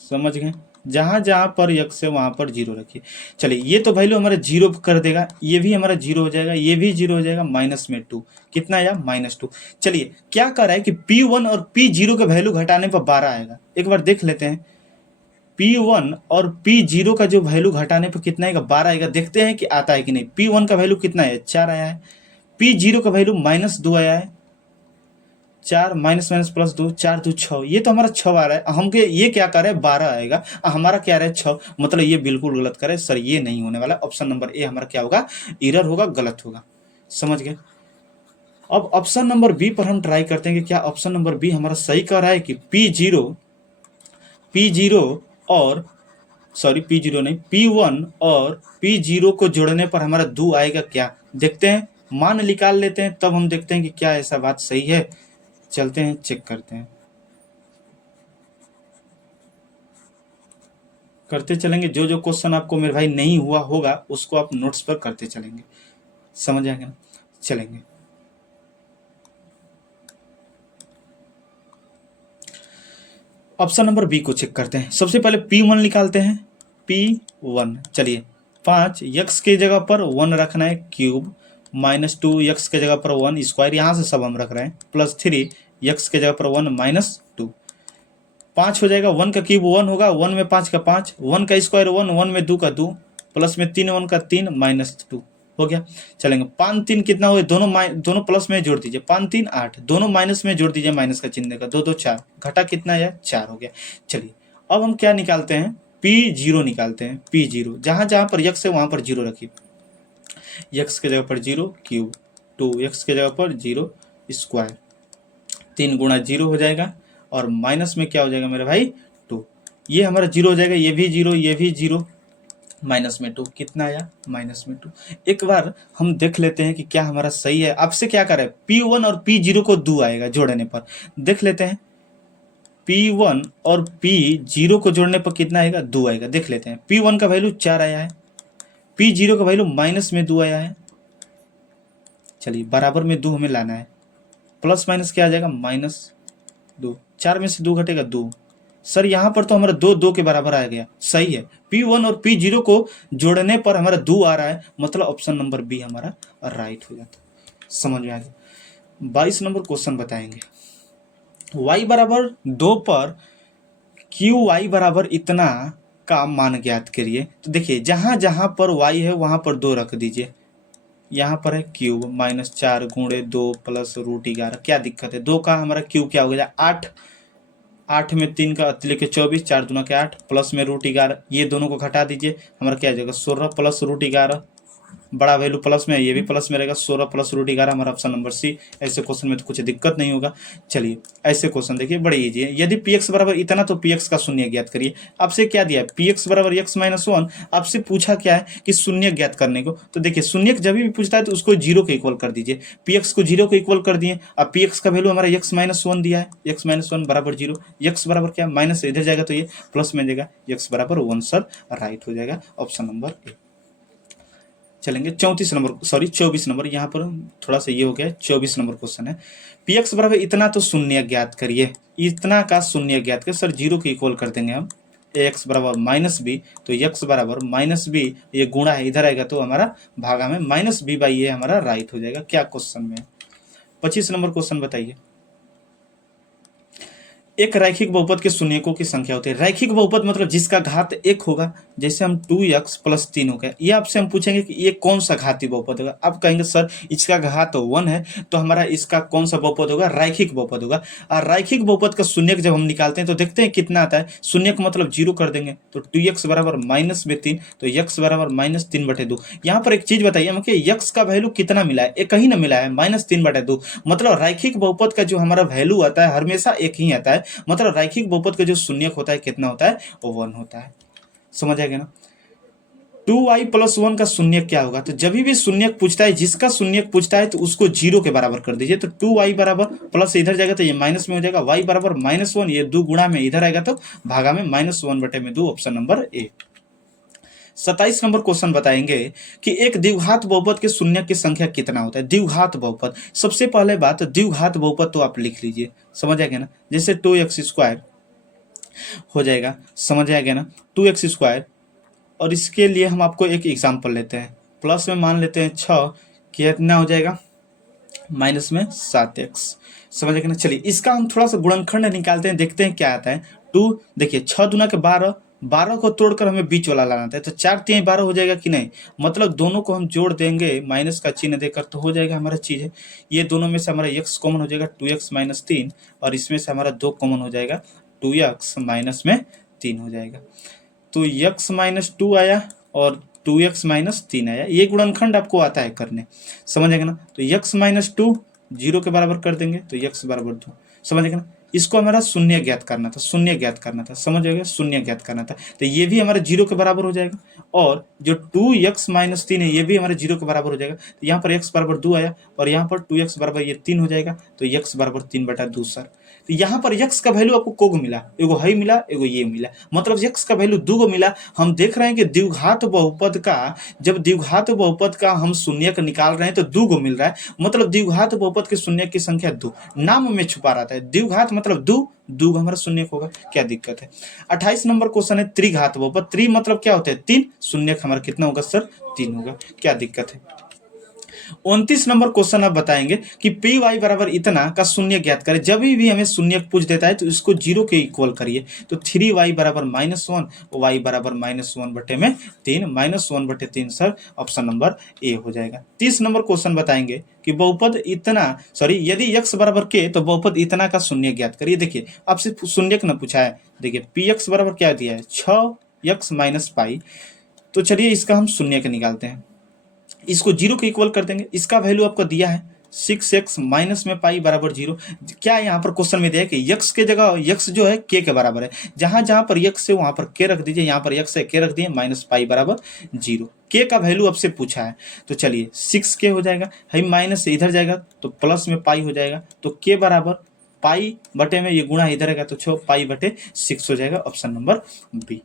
समझ गए? जहाँ जहाँ पर x है वहाँ पर 0 रखिए। चलिए, ये तो वैल्यू हमारा 0 कर देगा, ये भी हमारा 0 हो जाएगा, ये भी 0 हो जाएगा, माइनस में 2 कितना आया -2। चलिए क्या कर रहा है कि P1 और P0 के वैल्यू घटाने पर 12 आएगा। एक बार देख लेते हैं, P1 और P0 का जो वैल्यू घटाने पर कितना आएगा 12 आएगा। देखते हैं कि आता है कि नहीं। P1 का वैल्यू कितना है 4 आया है, P0 का वैल्यू -2 आया है, 4 माइनस माइनस प्लस 2, 4 2 6, ये तो हमारा 6 आ रहा है। हम ये क्या कर रहे हैं 12 आएगा, हमारा क्या रहा है 6, मतलब ये बिल्कुल गलत करे सर, ये नहीं होने वाला। ऑप्शन नंबर ए हमारा क्या होगा, एरर होगा, गलत होगा। समझ गए? अब ऑप्शन नंबर बी पर हम ट्राई करते हैं कि क्या ऑप्शन नंबर बी हमारा सही कह रहा है कि P0 और P0 नहीं, P1 और P0 को जोड़ने पर हमारा 2 आएगा क्या, देखते हैं। मान निकाल लेते हैं, तब हम देखते हैं कि क्या ऐसा बात सही है। चलते हैं चेक करते हैं, करते चलेंगे। जो जो क्वेश्चन आपको मेरे भाई नहीं हुआ होगा उसको आप नोट्स पर करते चलेंगे। समझ आएंगे ना? चलेंगे ऑप्शन नंबर बी को चेक करते हैं। सबसे पहले P1 निकालते हैं, P1 चलिए, 5 x के जगह पर 1 रखना है क्यूब, -2 x के जगह पर 1 स्क्वायर, यहाँ से सब हम रख रहे हैं, प्लस 3 x के जगह पर 1 -2, 5 हो जाएगा, 1 का क्यूब 1 होगा, 1 में 5 का 5, 1 का स्क्वायर 1, 1 में 2 का 2, प्लस में 3 1 का 3 -2 हो गया। चलेंगे 5 3 कितना हो गया, दोनों प्लस में जोड़ दीजिए, 5 3 8, दोनों माइनस में जोड़ दीजिए, माइनस का चिन्ह देगा, 2 2 4, घटा कितना आया 4 हो गया। चलिए अब हम क्या निकालते हैं, P0 निकालते हैं। P0 जहाँ जहाँ पर x है वहाँ पर 0 रखिए, x के जगह पर 0 क्यूब, 2x के जगह पर 0 स्क्वायर, 3 गुणा 0 हो जाएगा, और माइनस में क्या हो जाएगा मेरे भाई 2, ये हमारा 0 हो जाएगा, ये भी 0, ये भी 0, माइनस में 2 कितना आया -2। एक बार हम देख लेते हैं कि क्या हमारा सही है। आपसे क्या करें, P1 और P0 को 2 आएगा जोड़ने पर, देख लेते हैं। P1 और P0 को जोड़ने पर कितना आएगा 2 आएगा, देख लेते हैं। P1 का वैल्यू 4 आया है, P0 का वैल्यू -2 आया है। चलिए बराबर में 2 हमें लाना है, प्लस माइनस क्या आ जाएगा -2, 4 में से 2 घटेगा 2। सर यहाँ पर तो हमारा 2 2 के बराबर आ गया, सही है। P1 और P0 को जोड़ने पर हमारा 2 आ रहा है, मतलब ऑप्शन नंबर बी हमारा राइट हो जाता है। समझ में आ गया? 22 नंबर क्वेश्चन बताएंगे। y बराबर 2 पर QY बराबर इतना का मान ज्ञात करिए। तो देखिए जहाँ जहाँ पर y है वहाँ पर 2 रख दीजिए, यहाँ पर है क्यूब, -4 गुणे 2 प्लस √11, क्या दिक्कत है, 2 का हमारा क्यूब क्या हो गया 8, 8 में 3 का लेके 24, 4 दूना के 8, प्लस में √11, ये दोनों को घटा दीजिए, हमारा क्या आ जाएगा 16 प्लस √11, बड़ा वैल्यू प्लस में है, ये भी प्लस में रहेगा, 16 प्लस रूट 11 हमारा ऑप्शन नंबर सी। ऐसे क्वेश्चन में तो कुछ दिक्कत नहीं होगा। चलिए ऐसे क्वेश्चन देखिए बड़े इजी है। यदि पी एक्स बराबर इतना तो पी एक्स का शून्य ज्ञात करिए। आपसे क्या दिया है, पी एक्स बराबर एक्स माइनस वन। आपसे पूछा क्या है कि शून्य ज्ञात करने को। तो देखिए शून्य जब भी पूछता है तो उसको जीरो के इक्वल कर दीजिए। पी एक्स को जीरो के इक्वल कर दिए। अब पी एक्स का वैल्यू हमारा एक्स माइनस वन दिया है, एक्स माइनस वन बराबर जीरो। एक्स बराबर क्या, माइनस इधर जाएगा तो ये प्लस में जाएगा, एक्स बराबर वन सर राइट हो जाएगा ऑप्शन नंबर ए। चलेंगे 24 नंबर, यहाँ पर थोड़ा सा ये हो गया। 24 नंबर क्वेश्चन है, पी एक्स बराबर इतना तो शून्य ज्ञात करिए। इतना का शून्य ज्ञात करिए सर, जीरो के इक्वल कर देंगे हम। एक्स बराबर माइनस बी, तो एक्स बराबर माइनस बी, ये गुणा है इधर आएगा तो हमारा भागा में माइनस बी बाई ये हमारा राइट हो जाएगा। क्या क्वेश्चन में 25 नंबर क्वेश्चन बताइए। एक रैखिक बहुपद के शून्यकों की संख्या होती है। रैखिक बहुपद मतलब जिसका घात एक होगा, जैसे हम 2x प्लस 3 हो गया। ये आपसे हम पूछेंगे कि ये कौन सा घातीय बहुपद होगा। आप कहेंगे सर इसका घात 1 है, तो हमारा इसका कौन सा बहुपद होगा, रैखिक बहुपद होगा। और रैखिक बहुपद का शून्यक जब हम निकालते हैं तो देखते हैं कितना आता है। शून्यक मतलब जीरो कर देंगे, तो 2x बराबर माइनस में 3, तो x बराबर माइनस 3/2। यहाँ पर एक चीज बताइए हमको, x का वैल्यू कितना मिला है, एक ही ना मिला है, माइनस 3/2। मतलब रैखिक बहुपद का जो हमारा वैल्यू आता है हमेशा एक ही आता है। मतलब रैखिक बहुपद का जो शून्यक होता है कितना होता है, वो 1 होता है। समझ आएगा ना। 2y प्लस 1 का शून्यक क्या होगा, तो जब भी शून्यक पूछता है, जिसका शून्यक पूछता है तो उसको जीरो के बराबर कर दीजिए। तो 2y बराबर प्लस इधर जाएगा तो ये माइनस में हो जाएगा, y बराबर -1, ये 2 गुणा में इधर आएगा तो भागा में -1/2 option number A. 27 number question बताएंगे कि एक द्विघात बहुपद के शून्यक की संख्या कितना होता है। द्विघात बहुपद, सबसे पहले बात द्विघात बहुपद तो आप लिख लीजिए, समझ आएगा ना। जैसे 2x² हो जाएगा, समझ आएगा ना, 2x²। और इसके लिए हम आपको एक एग्जाम्पल लेते हैं, प्लस में मान लेते हैं 6, कितना हो जाएगा, माइनस में 7x। समझ आएगा ना। चलिए इसका हम थोड़ा सा गुणनखंड निकालते हैं, देखते हैं क्या आता है। 2 देखिए 6 दूना के 12, 12 को तोड़कर हमें बीच वाला लाना था, तो 4 3 12 हो जाएगा कि नहीं। मतलब दोनों को हम जोड़ देंगे माइनस का चिन्ह देकर, तो हो जाएगा हमारा चीज़ है। ये दोनों में से हमारा x कॉमन हो जाएगा, 2x माइनस 3, और इसमें से हमारा 2 कॉमन हो जाएगा, 2x माइनस में 3 हो जाएगा। तो x माइनस 2 आया और 2x माइनस 3 आया। ये गुणनखंड आपको आता है करने, समझ आएगा ना। तो x माइनस 2 जीरो के बराबर कर देंगे, तो x बराबर 2, समझ आएगा ना। इसको हमारा शून्य ज्ञात करना था, शून्य ज्ञात करना था, समझ आएगा, शून्य ज्ञात करना था। तो ये भी हमारा जीरो के बराबर हो जाएगा, और जो 2x माइनस 3 है ये भी हमारे जीरो के बराबर हो जाएगा। तो यहाँ पर x बराबर 2 आया, और यहाँ पर 2x बराबर ये 3 हो जाएगा, तो x बराबर 3/2 सर। तो यहाँ पर x का वैल्यू आपको को मिला, एगो है मिला, एगो ये मिला, मतलब x का वैल्यू 2 को मिला। हम देख रहे हैं कि द्विघात बहुपद का, जब द्विघात बहुपद का हम शून्यक निकाल रहे हैं तो 2 को मिल रहा है, मतलब द्विघात बहुपद के शून्यक की संख्या 2 नाम में छुपा रहता है। द्विघात मतलब 2 हमारा शून्यक होगा, क्या दिक्कत है। 28 नंबर क्वेश्चन है त्रिघात बहुपद। त्रि मतलब क्या होता है, 3, शून्यक हमारा कितना होगा सर, 3 होगा, क्या दिक्कत है। 29 नंबर क्वेश्चन आप बताएंगे कि पी वाई बराबर इतना का शून्य ज्ञात करें। जब भी हमें शून्य पूछ देता है तो इसको जीरो के इक्वल करिए। तो 3y बराबर -1, y बराबर -1/3, -1/3 सर ऑप्शन नंबर ए हो जाएगा। 30 नंबर क्वेश्चन बताएंगे कि बहुपद इतना, यदि x बराबर के तो बहुपद इतना का शून्य ज्ञात करिए। देखिए आपसे शून्य न पूछा है, देखिए पी एक्स बराबर क्या दिया है, 6x माइनस पाई। तो चलिए इसका हम शून्य के निकालते हैं, इसको जीरो के इक्वल कर देंगे। इसका वैल्यू आपको दिया है 6x माइनस में पाई बराबर 0। क्या यहाँ पर क्वेश्चन में दिया है कि x के जगह x जो है k के बराबर है, जहां जहां पर x है वहां पर k रख दीजिए, यहाँ पर x है k रख दिए, माइनस पाई बराबर 0। k का वैल्यू आपसे पूछा है, तो चलिए 6k हो जाएगा, है माइनस से इधर जाएगा तो प्लस में पाई हो जाएगा, तो k बराबर पाई बटे में ये गुणा इधर आएगा तो 6 पाई बटे 6 हो जाएगा, option number B.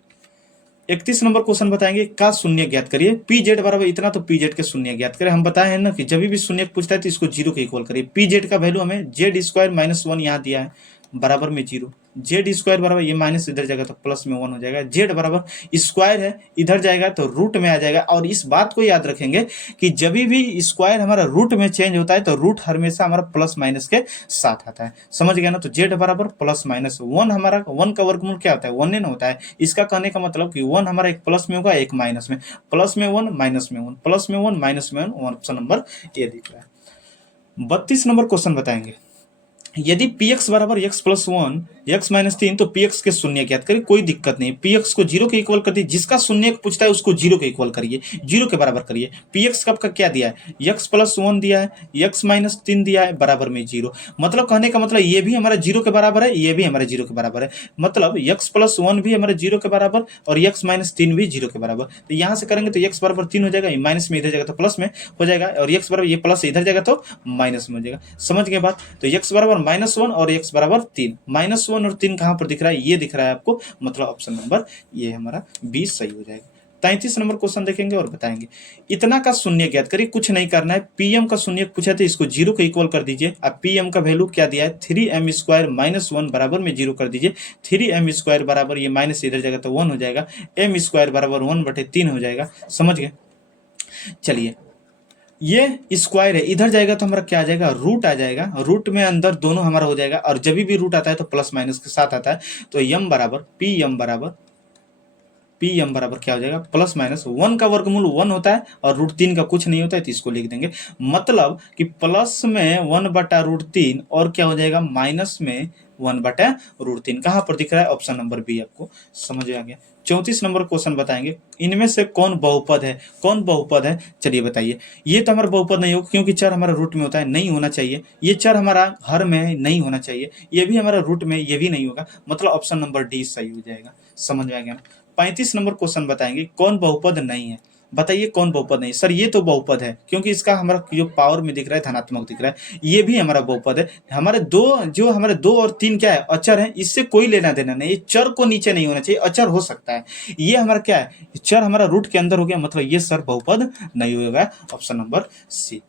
31 number question बताएंगे का शून्य ज्ञात करिए। पी जेड बराबर इतना, तो पी जेड के शून्य ज्ञात करें। हम बताए हैं ना कि जब भी शून्य पूछता है तो इसको जीरो के इक्वल करिए। पी जेड का वैल्यू हमें z² -1 यहाँ दिया है, बराबर में 0। z² बराबर ये माइनस इधर जाएगा तो प्लस में 1 हो जाएगा। z बराबर स्क्वायर है, इधर जाएगा तो रूट में आ जाएगा। और इस बात को याद रखेंगे कि जब भी स्क्वायर हमारा रूट में चेंज होता है तो रूट हमेशा हमारा प्लस माइनस के साथ आता है, समझ गया ना। तो z बराबर +-1, हमारा 1 का वर्गमूल क्या होता है, 1 न होता है। इसका कहने का मतलब कि 1 हमारा एक प्लस में होगा, एक माइनस में, प्लस में 1 माइनस में 1, प्लस में 1 माइनस में 1, ऑप्शन नंबर ए दिख रहा है। 32 नंबर क्वेश्चन बताएंगे, यदि px बराबर x + 1 x माइनस 3, तो px के शून्य ज्ञात करिए, कोई दिक्कत नहीं, px को 0 के इक्वल कर दिए, जिसका शून्य पूछता है उसको 0 के इक्वल करिए, 0 के बराबर करिए। px कब का क्या दिया है, x प्लस 1 दिया है, x माइनस 3 दिया है, बराबर में 0। मतलब कहने का मतलब ये भी हमारा 0 के बराबर है, ये भी हमारा 0 के बराबर है, मतलब x प्लस 1 भी हमारा 0 के बराबर और x माइनस 3 भी 0 के बराबर। तो यहाँ से करेंगे तो x बराबर 3 हो जाएगा, ये माइनस में इधर जाएगा तो प्लस में हो जाएगा, और x बराबर ये प्लस इधर जाएगा तो माइनस में हो जाएगा। समझ गए बात। तो x बराबर -1 और x बराबर 3, -1 और 3 कहाँ पर दिख रहा है, ये दिख रहा है आपको, मतलब ऑप्शन नंबर ये हमारा 20 सही हो जाएगा। 33 नंबर क्वेश्चन देखेंगे और बताएंगे। इतना का शून्य ज्ञात करिए, कुछ नहीं करना है, पीएम का शून्य पूछा था, इसको 0 के इक्वल कर दीजिए। अब पीएम का वैल्यू क्या दिया है, 3m² - 1 बराबर में 0 कर दीजिए। 3m² बराबर ये माइनस इधर जाएगा तो 1 हो जाएगा, m² बराबर 1/3 हो जाएगा। समझ गए। चलिए ये स्क्वायर है, इधर जाएगा तो हमारा क्या आ जाएगा, रूट आ जाएगा, रूट में अंदर दोनों हमारा हो जाएगा, और जब भी रूट आता है तो प्लस माइनस के साथ आता है। तो m बराबर पी एम बराबर क्या हो जाएगा, प्लस माइनस 1 का वर्गमूल 1 होता है और √3 का कुछ नहीं होता है, तो इसको लिख देंगे। मतलब कि प्लस में 1/√3 और क्या हो जाएगा, माइनस में 1/√3। कहाँ पर दिख रहा है, ऑप्शन नंबर बी। आपको समझ आ गया। 34 नंबर क्वेश्चन बताएंगे। इनमें से कौन बहुपद है, कौन बहुपद है, चलिए बताइए। ये तो हमारा बहुपद नहीं होगा क्योंकि चर हमारा रूट में होता है, नहीं होना चाहिए। ये चर हमारा हर में है, नहीं होना चाहिए। ये भी हमारा रूट में, ये भी नहीं होगा, मतलब ऑप्शन नंबर डी सही हो जाएगा। समझ में आ गया। 35 नंबर क्वेश्चन बताएंगे। कौन बहुपद नहीं है, बताइए कौन बहुपद नहीं। सर ये तो बहुपद है क्योंकि इसका हमारा जो पावर में दिख रहा है धनात्मक दिख रहा है, ये भी हमारा बहुपद है। हमारे दो और तीन क्या है, अचर है, इससे कोई लेना देना नहीं। ये चर को नीचे नहीं होना चाहिए, अचर हो सकता है। ये हमारा क्या है, चर हमारा रूट के अंदर हो गया, मतलब ये सर बहुपद नहीं होगा, option number C.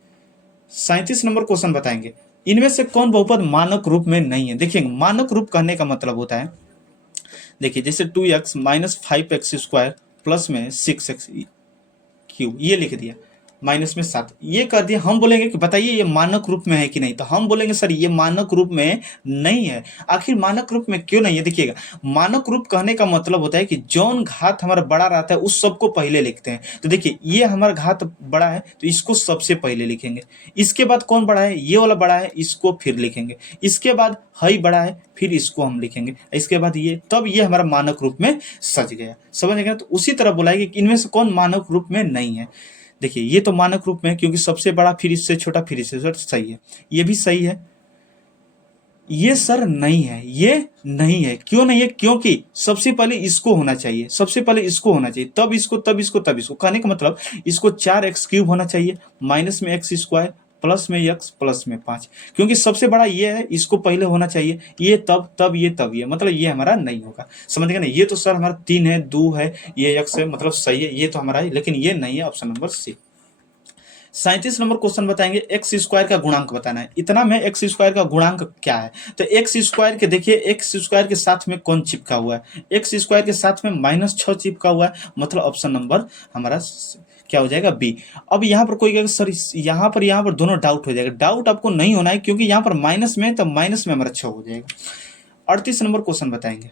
37 number question बताएंगे। इनमें से कौन बहुपद मानक रूप में नहीं है। देखिए मानक रूप कहने का मतलब होता है, देखिए जैसे 2x - 5x² प्लस में 6x³ ये लिख दिया, माइनस में 7 ये कर दिया। हम बोलेंगे कि बताइए ये मानक रूप में है कि नहीं, तो हम बोलेंगे सर ये मानक रूप में नहीं है। आखिर मानक रूप में क्यों नहीं है, देखिएगा मानक रूप कहने का मतलब होता है कि जौन घात हमारा बड़ा रहता है उस सबको पहले लिखते हैं। तो देखिए ये हमारा घात बड़ा है तो इसको सबसे पहले लिखेंगे, इसके बाद कौन बड़ा है, ये वाला बड़ा है, इसको फिर लिखेंगे, इसके बाद हई बड़ा है, फिर इसको हम लिखेंगे, इसके बाद ये, तब ये हमारा मानक रूप में सज गया। समझ गए। तो उसी तरह बोलाएगी कि इनमें से कौन मानक रूप में नहीं है। देखिए ये तो मानक रूप में है क्योंकि सबसे बड़ा फिर इससे छोटा फिर इससे छोटा, सही है, ये भी सही है। ये सर नहीं है, ये नहीं है। क्यों नहीं है, क्योंकि सबसे पहले इसको होना चाहिए, सबसे पहले इसको होना चाहिए, तब इसको, तब इसको, तब इसको। कहने का मतलब इसको 4x³ होना चाहिए, माइनस में x² प्लस में x प्लस में 5, क्योंकि सबसे बड़ा ये है, इसको पहले होना चाहिए, ये तब, तब ये, तब ये, मतलब ये हमारा नहीं होगा। समझ गए ना। ये तो सर हमारा 3 है, 2 है, ये x है, मतलब सही है, ये तो हमारा है, लेकिन ये नहीं है, option number C. 37 number question बताएंगे। x² का गुणांक बताना है। इतना में x² का गुणांक क्या है, तो x² के देखिए, x² के साथ में कौन चिपका हुआ है, x² के साथ में -6 चिपका हुआ है, मतलब ऑप्शन नंबर हमारा क्या हो जाएगा, बी। अब यहाँ पर कोई कहेगा सर यहाँ पर दोनों डाउट हो जाएगा। डाउट आपको नहीं होना है क्योंकि यहाँ पर माइनस में, तो माइनस में हमारा 6 हो जाएगा। 38 नंबर क्वेश्चन बताएंगे।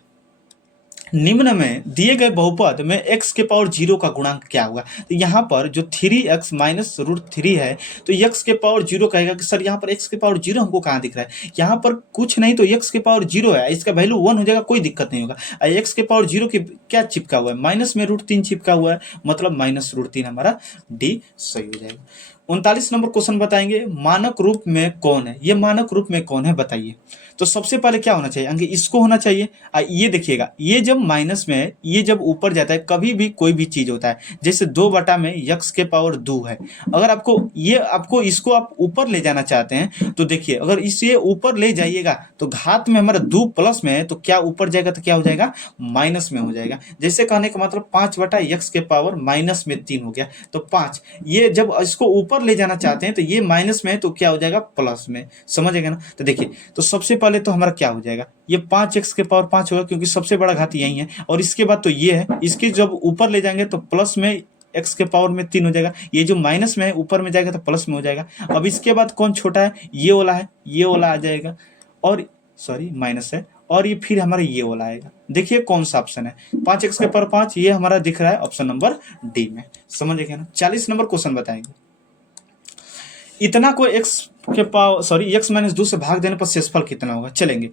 निम्न में दिए गए बहुपद में x के पावर 0 का गुणांक क्या होगा। तो यहाँ पर जो 3x माइनस √3 है, तो x के पावर 0 कहेगा कि सर यहाँ पर x के पावर 0 हमको कहाँ दिख रहा है, यहाँ पर कुछ नहीं, तो x के पावर 0 है, इसका वैल्यू 1 हो जाएगा, कोई दिक्कत नहीं होगा। x के पावर 0 की क्या चिपका हुआ है, माइनस में √3 चिपका हुआ है, मतलब -√3 हमारा डी सही हो जाएगा। 39 नंबर क्वेश्चन बताएंगे। मानक रूप में कौन है, ये मानक रूप में कौन है बताइए। तो सबसे पहले क्या होना चाहिए, आगे इसको होना चाहिए। ये देखिएगा, ये जब माइनस में है, ये जब ऊपर जाता है, कभी भी कोई भी चीज होता है, जैसे 2 में x के पावर 2 है, अगर आपको इसको आप ऊपर ले जाना चाहते हैं, तो देखिए अगर इसे ऊपर ले जाइएगा तो घात में हमारा 2 प्लस में है, तो क्या ऊपर जाएगा, तो क्या हो जाएगा, माइनस में हो जाएगा। जैसे कहने का मतलब 5/x के पावर -3 हो गया, तो 5, ये जब इसको ऊपर ले जाना चाहते हैं तो ये माइनस में है, तो क्या हो जाएगा, प्लस में। समझेगा ना। तो देखिए, तो सबसे पहले तो हमारा क्या हो जाएगा, ये 5x के पावर 5 होगा क्योंकि सबसे बड़ा घात यही है, और इसके बाद तो ये है, इसके जब ऊपर ले जाएंगे तो प्लस में x के पावर में 3 हो जाएगा, ये जो माइनस में है ऊपर में जाएगा तो प्लस में हो जाएगा। अब इसके बाद कौन छोटा है, ये वाला है, ये वाला आ जाएगा, और सॉरी माइनस है, और ये फिर हमारा ये वाला आएगा। देखिए कौन सा ऑप्शन है, 5x के पावर 5, ये हमारा दिख रहा है ऑप्शन नंबर डी में। समझिए ना। 40 नंबर क्वेश्चन बताएंगे। इतना को x - 2 से भाग देने पर शेषफल कितना होगा। चलेंगे,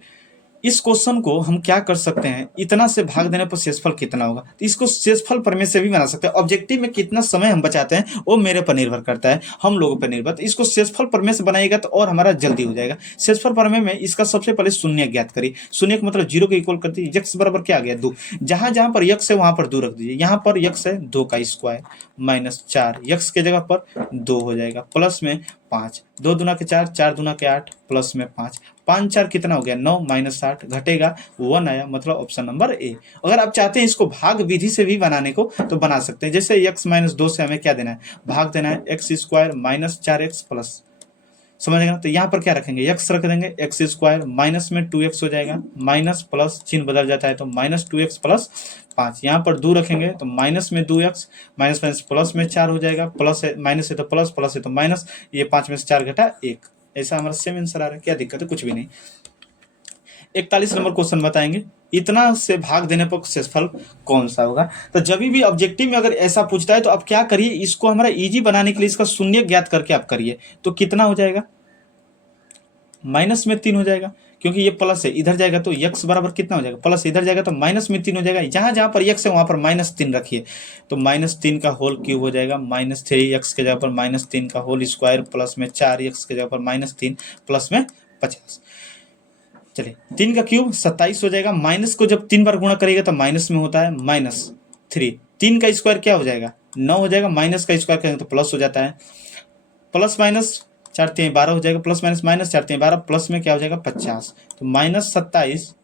इस क्वेश्चन को हम क्या कर सकते हैं, इतना से भाग देने पर शेषफल कितना होगा, तो इसको शेषफल प्रमेय से भी बना सकते हैं। ऑब्जेक्टिव में कितना समय हम बचाते हैं वो मेरे पर निर्भर करता है, हम लोगों पर निर्भर। तो इसको शेषफल प्रमेय से बनाएगा तो और हमारा जल्दी हो जाएगा। शेषफल प्रमेय में इसका सबसे पहले शून्य ज्ञात करिए। शून्य का मतलब जीरो के इक्वल कर दीजिए। यक्स बराबर क्या आ गया, 2। जहां जहां पर यक्स है वहां पर 2 रख दीजिए। यहाँ पर यक्स है 2 का स्क्वायर माइनस 4, यक्स के जगह पर 2 हो जाएगा, प्लस में 5, 2 दूना के 4, 4 दूना के 8, प्लस में 5, 5 4 कितना हो गया, 9 माइनस 8 घटेगा 1 आया, मतलब ऑप्शन नंबर ए। अगर आप चाहते हैं इसको भाग विधि से भी बनाने को तो बना सकते हैं। जैसे x माइनस 2 से हमें क्या देना है, भाग देना है, x square minus 4x plus, समझ गए ना। तो यहाँ पर क्या रखेंगे, x रख देंगे, एक्स स्क्वायर माइनस में 2x हो जाएगा, माइनस प्लस चिन्ह बदल जाता है तो माइनस 2x प्लस 5। यहाँ पर 2 रखेंगे तो माइनस में 2x, माइनस माइनस प्लस में 4 हो जाएगा, प्लस है माइनस है तो प्लस, प्लस है तो माइनस, ये 5 में से 4 घटा 1। ऐसा हमारा सेम आंसर आ रहा है। क्या दिक्कत है, कुछ भी नहीं। 41 नंबर क्वेश्चन बताएंगे, इतना से भाग देने पर शेषफल कौन सा होगा। तो जब भी ऑब्जेक्टिव में अगर ऐसा पूछता है तो आप क्या करिए, इसको हमारा इजी बनाने के लिए इसका शून्य ज्ञात करके आप करिए। तो कितना हो जाएगा, माइनस में 3 हो जाएगा, क्योंकि ये प्लस है, इधर जाएगा तो यक्स बराबर कितना हो जाएगा, प्लस, इधर जाएगा तो माइनस में 3 हो जाएगा। जहां जहां पर यक्स है वहां पर माइनस 3 रखिए, तो माइनस 3 का होल क्यूब हो जाएगा, माइनस 3 यक्स के जगह पर माइनस 3 का होल स्क्वायर, प्लस में 4 यक्स के जगह पर माइनस 3, प्लस में 50। चलिए 3 का क्यूब 27 हो जाएगा। माइनस को जब 3 बार गुणा करेगा तो माइनस में होता है -3। 3 का स्क्वायर क्या हो जाएगा, 9 हो जाएगा। माइनस का स्क्वायर करेंगे तो प्लस हो जाता है, प्लस माइनस 4 3 12 हो जाएगा, प्लस माइनस माइनस 4 3 12, प्लस में क्या हो जाएगा 50। तो माइनस 27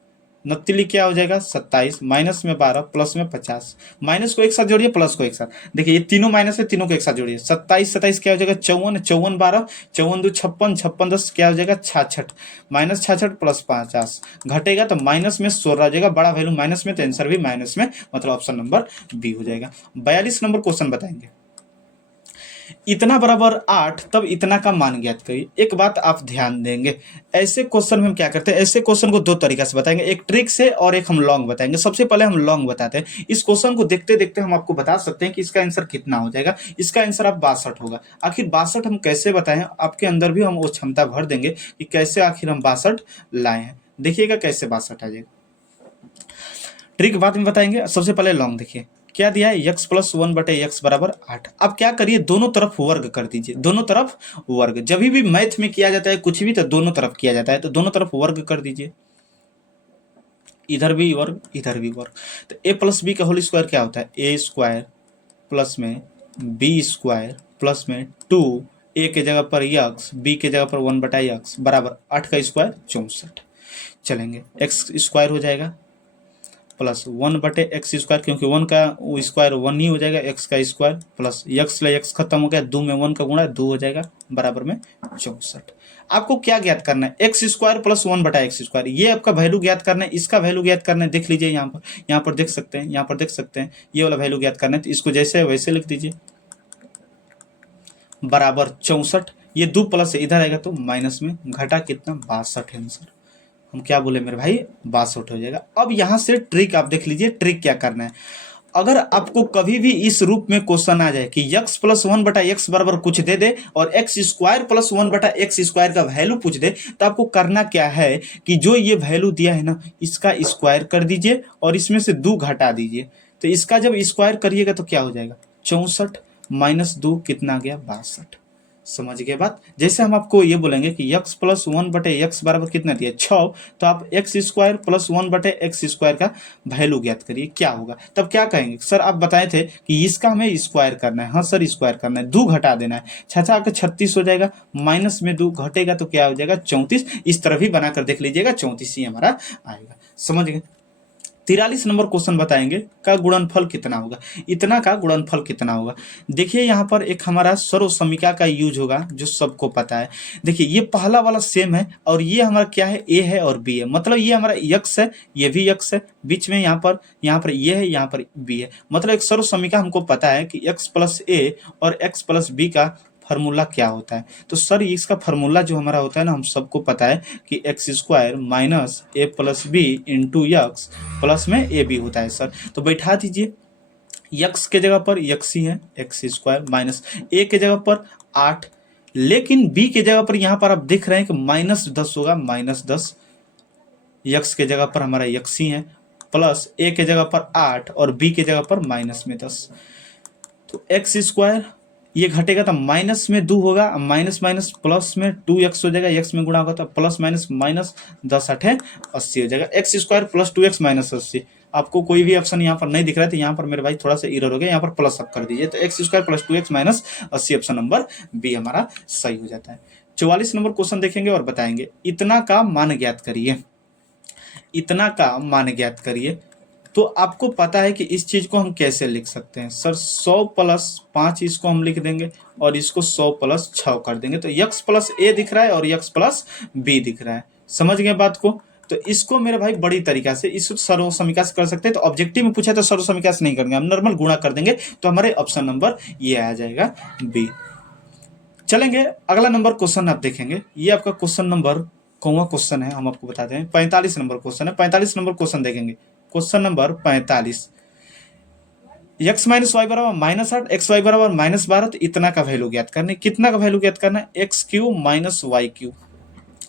नतीली क्या हो जाएगा 27, माइनस में 12, प्लस में 50। माइनस को एक साथ जोड़िए, प्लस को एक साथ, देखिए ये तीनों माइनस है, तीनों को एक साथ जोड़िए। 27 27 क्या हो जाएगा 54, 54 12, 54 2 56, 56 10 क्या हो जाएगा 66, माइनस 66 प्लस 50 घटेगा तो माइनस में 16 हो जाएगा। बड़ा वैल्यू माइनस में तो आंसर भी माइनस में, मतलब ऑप्शन नंबर बी हो जाएगा। 42 नंबर क्वेश्चन बताएंगे, इतना बराबर 8 तब इतना का मान ज्ञात करिए। एक बात आप ध्यान देंगे, ऐसे क्वेश्चन में हम क्या करते हैं, ऐसे क्वेश्चन को दो तरीका से बताएंगे, एक ट्रिक से और एक हम लॉन्ग बताएंगे। सबसे पहले हम लॉन्ग बताते हैं। इस क्वेश्चन को देखते देखते हम आपको बता सकते हैं कि इसका आंसर कितना हो जाएगा। इसका आंसर आप 62 होगा। आखिर 62 हम कैसे बताएं, आपके अंदर भी हम वो क्षमता भर देंगे कि कैसे आखिर हम 62 लाए हैं। देखिएगा कैसे 62 आ जाएगा, ट्रिक बाद में बताएंगे। सबसे पहले लॉन्ग देखिए क्या दिया है, x प्लस 1 बटे एक्स बराबर 8। अब क्या करिए, दोनों तरफ वर्ग कर दीजिए, दोनों तरफ वर्ग। जब भी मैथ में किया जाता है कुछ भी तो दोनों तरफ किया जाता है, तो दोनों तरफ वर्ग कर दीजिए, इधर भी वर्ग इधर भी वर्ग। तो a प्लस बी का होल स्क्वायर क्या होता है, ए स्क्वायर प्लस में बी स्क्वायर प्लस में 2, ए के जगह पर यक्स, बी के जगह पर 1 बटा यक्स बराबर 8 का स्क्वायर 64। चलेंगे एक्स स्क्वायर हो जाएगा प्लस 1 बटे एक्स स्क्वायर, क्योंकि 1 का स्क्वायर 1 ही हो जाएगा, एक्स का स्क्वायर प्लस यक्स ले एक्स खत्म हो गया, 2 में 1 का गुणा 2 हो जाएगा बराबर में 64। आपको क्या ज्ञात करना है, एक्स स्क्वायर प्लस 1 बटा एक्स स्क्वायर, ये आपका वैल्यू ज्ञात करना है, इसका वैल्यू ज्ञात करना है। देख लीजिए यहाँ पर देख सकते हैं, यहाँ पर देख सकते हैं, ये वाला वैल्यू ज्ञात करना है। तो इसको जैसे है वैसे लिख दीजिए बराबर 64। ये 2 प्लस इधर आएगा तो माइनस में, घटा कितना 62 आंसर। हम क्या बोले मेरे भाई, 62 हो जाएगा। अब यहां से ट्रिक आप देख लीजिए, ट्रिक क्या करना है। अगर आपको कभी भी इस रूप में क्वेश्चन आ जाए कि x प्लस 1 बटा एक्स बराबर कुछ दे दे और एक्स स्क्वायर प्लस 1 बटा एक्स स्क्वायर का वैल्यू पूछ दे, तो आपको करना क्या है कि जो ये वैल्यू दिया है ना, इसका स्क्वायर कर दीजिए और इसमें से 2 घटा दीजिए। तो इसका जब स्क्वायर करिएगा तो क्या हो जाएगा 64 माइनस 2 कितना आ गया 62। समझ गए बात। जैसे हम आपको ये बोलेंगे कि x प्लस 1 बटे एक्स बराबर कितना दिया 6, तो आप एक्स स्क्वायर प्लस 1 बटे एक्स स्क्वायर का वैल्यू ज्ञात करिए क्या होगा। तब क्या कहेंगे, सर आप बताए थे कि इसका हमें स्क्वायर करना है। हाँ सर स्क्वायर करना है, 2 घटा देना है, 6 आकर 36 हो जाएगा, माइनस में 2 घटेगा तो क्या हो जाएगा 34। इस तरह भी बनाकर देख लीजिएगा, 34 ही हमारा आएगा। समझ गए। 43 नंबर क्वेश्चन बताएंगे का गुणनफल कितना होगा, इतना का गुणनफल कितना होगा। देखिए यहाँ पर एक हमारा सर्व समीका का यूज होगा जो सबको पता है। देखिए ये पहला वाला सेम है और ये हमारा क्या है, ए है और बी है, मतलब ये हमारा यक्स है, ये भी यक्स है, बीच में यहाँ पर ये है, यहाँ पर बी है। मतलब एक सर्व समीका हमको पता है कि एक्स प्लस ए और एक्स प्लस बी का फार्मूला क्या होता है। तो सर इसका फार्मूला जो हमारा होता है ना, हम सबको पता है कि x square minus a plus b into x plus में ए बी होता है सर। तो बैठा दीजिए, यक्स के जगह पर यक्स ही है, एक्स स्क्वायर माइनस ए के जगह पर 8, लेकिन बी के जगह पर यहाँ पर आप देख रहे हैं कि -10 होगा, -10 यक्स के जगह पर हमारा यक्स ही है, प्लस ए के जगह पर 8 और बी के जगह पर माइनस में 10। तो एक्स स्क्वायर ये घटेगा तो माइनस में 2 होगा, माइनस माइनस प्लस में 2x हो जाएगा, एक्स में गुणा होगा तो प्लस माइनस माइनस 10 8 80 हो जाएगा। X square plus 2x minus 80। आपको कोई भी ऑप्शन यहाँ पर नहीं दिख रहा है तो यहाँ पर मेरे भाई थोड़ा सा एरर हो गया, यहाँ पर प्लस अप कर दीजिए। तो x square plus 2x minus 80 option number B हमारा सही हो जाता है। 44 नंबर क्वेश्चन देखेंगे और बताएंगे इतना का मान ज्ञात करिए। इतना का मान ज्ञात करिए। तो आपको पता है कि इस चीज को हम कैसे लिख सकते हैं सर, 100 प्लस 5 इसको हम लिख देंगे और इसको 100 प्लस 6 कर देंगे। तो यक्स प्लस ए दिख रहा है और यक्स प्लस बी दिख रहा है। समझ गए बात को? तो इसको मेरे भाई बड़ी तरीका से इस सर्वसमीका से कर सकते हैं। तो ऑब्जेक्टिव में पूछा तो सर्वसमीका से नहीं करेंगे, हम नॉर्मल गुणा कर देंगे तो हमारे ऑप्शन नंबर ये आ जाएगा बी। चलेंगे अगला नंबर क्वेश्चन आप देखेंगे। ये आपका क्वेश्चन नंबर कौन क्वेश्चन है हम आपको बताते हैं, 45 नंबर क्वेश्चन है। 45 नंबर क्वेश्चन देखेंगे, question number 45। X minus y बराबर -8, एक्स वाई बराबर -12। तो इतना का वैल्यू ज्ञात करना है। कितना का वैल्यू ज्ञात करना है? X cube minus y cube.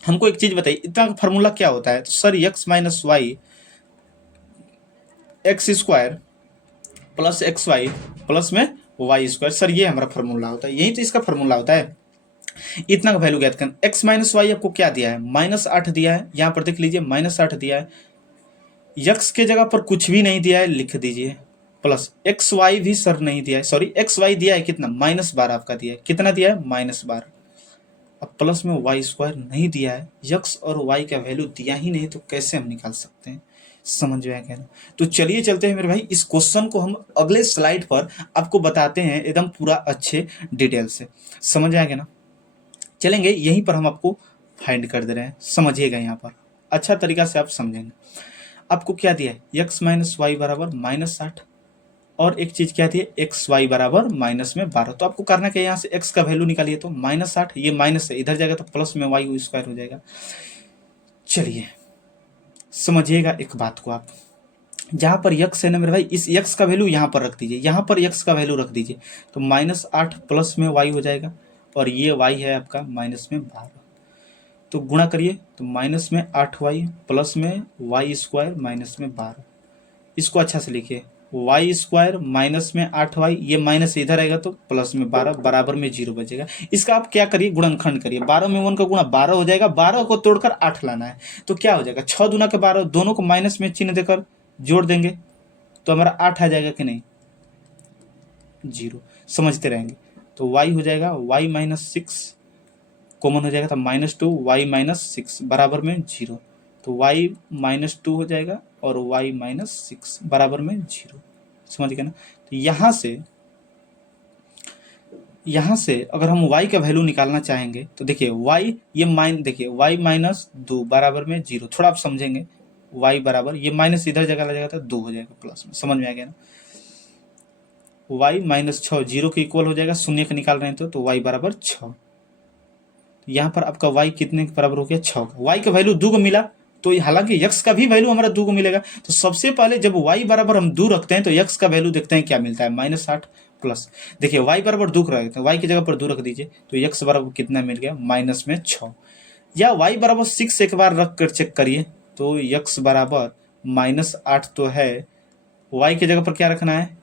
हमको एक चीज बताइए, इतना का फॉर्मूला क्या होता है? तो sir x minus y x square plus x y plus में वाई स्क्वायर। सर ये हमारा फॉर्मूला होता है, यही तो इसका फॉर्मूला होता है। इतना का वैल्यू ज्ञात करना। एक्स माइनस वाई आपको क्या दिया है? -8 दिया है, यहाँ पर देख लीजिए -8 दिया है। यक्स के जगह पर कुछ भी नहीं दिया है, लिख दीजिए। प्लस एक्स वाई भी सर नहीं दिया है, सॉरी एक्स वाई दिया है कितना? -12 आपका दिया है। कितना दिया है? -12। अब प्लस में वाई स्क्वायर नहीं दिया है, यक्स और वाई का वैल्यू दिया ही नहीं, तो कैसे हम निकाल सकते हैं? समझ में आया कहना? तो चलिए चलते हैं मेरे भाई, इस क्वेश्चन को हम अगले स्लाइड पर आपको बताते हैं एकदम पूरा अच्छे डिटेल से। समझ आएगा ना? चलेंगे यहीं पर हम आपको फाइंड कर दे रहे हैं, समझिएगा यहाँ पर अच्छा तरीका से आप समझेंगे। आपको क्या दिया है? एक्स माइनस वाई बराबर -8 और एक चीज क्या थी? एक्स वाई बराबर -12। तो आपको करना क्या, यहाँ से एक्स का वैल्यू निकालिए। तो -8 ये माइनस है, इधर जाएगा तो प्लस में वाई स्क्वायर हो जाएगा। चलिए समझिएगा एक बात को, आप जहां पर यक्स है ना मेरे भाई, इस यक्स का वैल्यू यहाँ पर रख दीजिए, यहाँ पर यक्स का वैल्यू रख दीजिए। तो -8 प्लस में वाई हो जाएगा और ये वाई है आपका -12। तो गुणा करिए तो -8y प्लस में वाई स्क्वायर -12। इसको अच्छा से लिखिए, वाई स्क्वायर -8y, ये माइनस इधर आएगा तो प्लस में 12 बराबर में 0 बचेगा। इसका आप क्या करिए? गुणनखंड करिए। 12 में 1 का गुणा 12 हो जाएगा, 12 को तोड़कर 8 लाना है। तो क्या हो जाएगा? 6 दूना के 12, दोनों को माइनस में चिन्ह देकर जोड़ देंगे तो हमारा 8 आ जाएगा कि नहीं? 0। समझते रहेंगे। तो y हो जाएगा y -6, कॉमन हो जाएगा तो -2 y -6 बराबर में 0। तो y -2 हो जाएगा और y -6 बराबर में 0। समझ गए ना? तो यहाँ से अगर हम y का वैल्यू निकालना चाहेंगे तो देखिए y ये देखिए y -2 बराबर में 0। थोड़ा आप समझेंगे, y बराबर ये माइनस इधर जगह लग जाएगा तो 2 हो जाएगा प्लस में। समझ में आ गया ना? y -6 0 के इक्वल हो जाएगा, शून्य का निकाल रहे हैं तो y बराबर 6। यहाँ पर आपका y कितने के बराबर हो गया? 6 का। y का वैल्यू 2 को मिला, तो हालांकि x का भी वैल्यू हमारा 2 को मिलेगा। तो सबसे पहले जब y बराबर हम 2 रखते हैं तो x का वैल्यू देखते हैं क्या मिलता है? -8 प्लस, देखिए y बराबर 2 रखते हैं, y की जगह पर 2 रख दीजिए तो x बराबर कितना मिल गया? -6। या y बराबर 6 एक बार रख कर चेक करिए तो x बराबर -8 तो है, y की जगह पर क्या रखना है?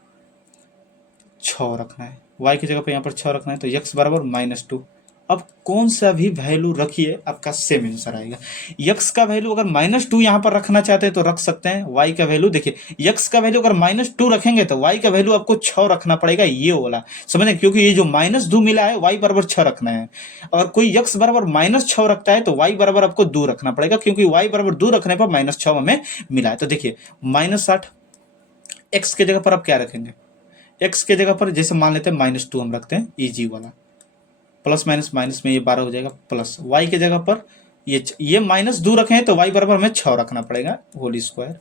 6 रखना है। y की जगह पर यहाँ पर 6 रखना है तो x बराबर -2। अब कौन सा भी वैल्यू रखिए आपका सेम आंसर आएगा। x का वैल्यू अगर -2 यहाँ पर रखना चाहते हैं तो रख सकते हैं। y का वैल्यू देखिए, x का वैल्यू अगर -2 रखेंगे तो y का वैल्यू आपको 6 रखना पड़ेगा, ये वाला समझे, क्योंकि ये जो -2 मिला है y बराबर 6 रखना है। अगर कोई x बराबर -6 रखता है तो y बराबर आपको 2 रखना पड़ेगा, क्योंकि y बराबर 2 रखने पर -6 हमें मिला है। तो देखिए -8, x के जगह पर आप क्या रखेंगे? x के जगह पर जैसे मान लेते हैं -2 हम रखते हैं, इजी वाला, प्लस माइनस माइनस में ये 12 हो जाएगा प्लस, y के जगह पर ये -2 रखे हैं तो y बराबर हमें 6 रखना पड़ेगा, होल स्क्वायर।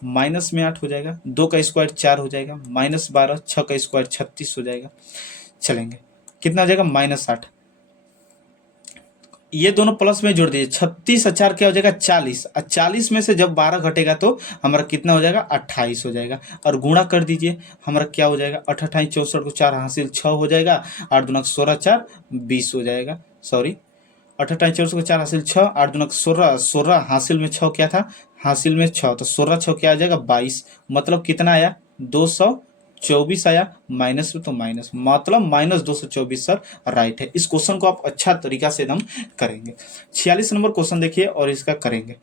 माइनस में 8 हो जाएगा, 2 का स्क्वायर 4 हो जाएगा, -12, 6 का स्क्वायर 36 हो जाएगा। चलेंगे कितना हो जाएगा? -8। ये दोनों प्लस में जोड़ दीजिए, 36 और 4 क्या हो जाएगा? 40। और 40 में से जब 12 घटेगा तो हमारा कितना हो जाएगा? 28 हो जाएगा। और गुणा कर दीजिए, हमारा क्या हो जाएगा? 8 28 64 को 4 हासिल 6 हो जाएगा, 8 दूना 16 4 20 हो जाएगा, सॉरी 18 4 को 4 हासिल 6, 8 दूना 16, 16 हासिल में 6 क्या था, हासिल में 6, तो 16 6 क्या आ जाएगा 22, मतलब कितना आया 224 आया, माइनस में तो माइनस, मतलब माइनस 224 सर राइट है। इस क्वेश्चन को आप अच्छा तरीका से एकदम करेंगे। 46 नंबर क्वेश्चन देखिए और इसका करेंगे,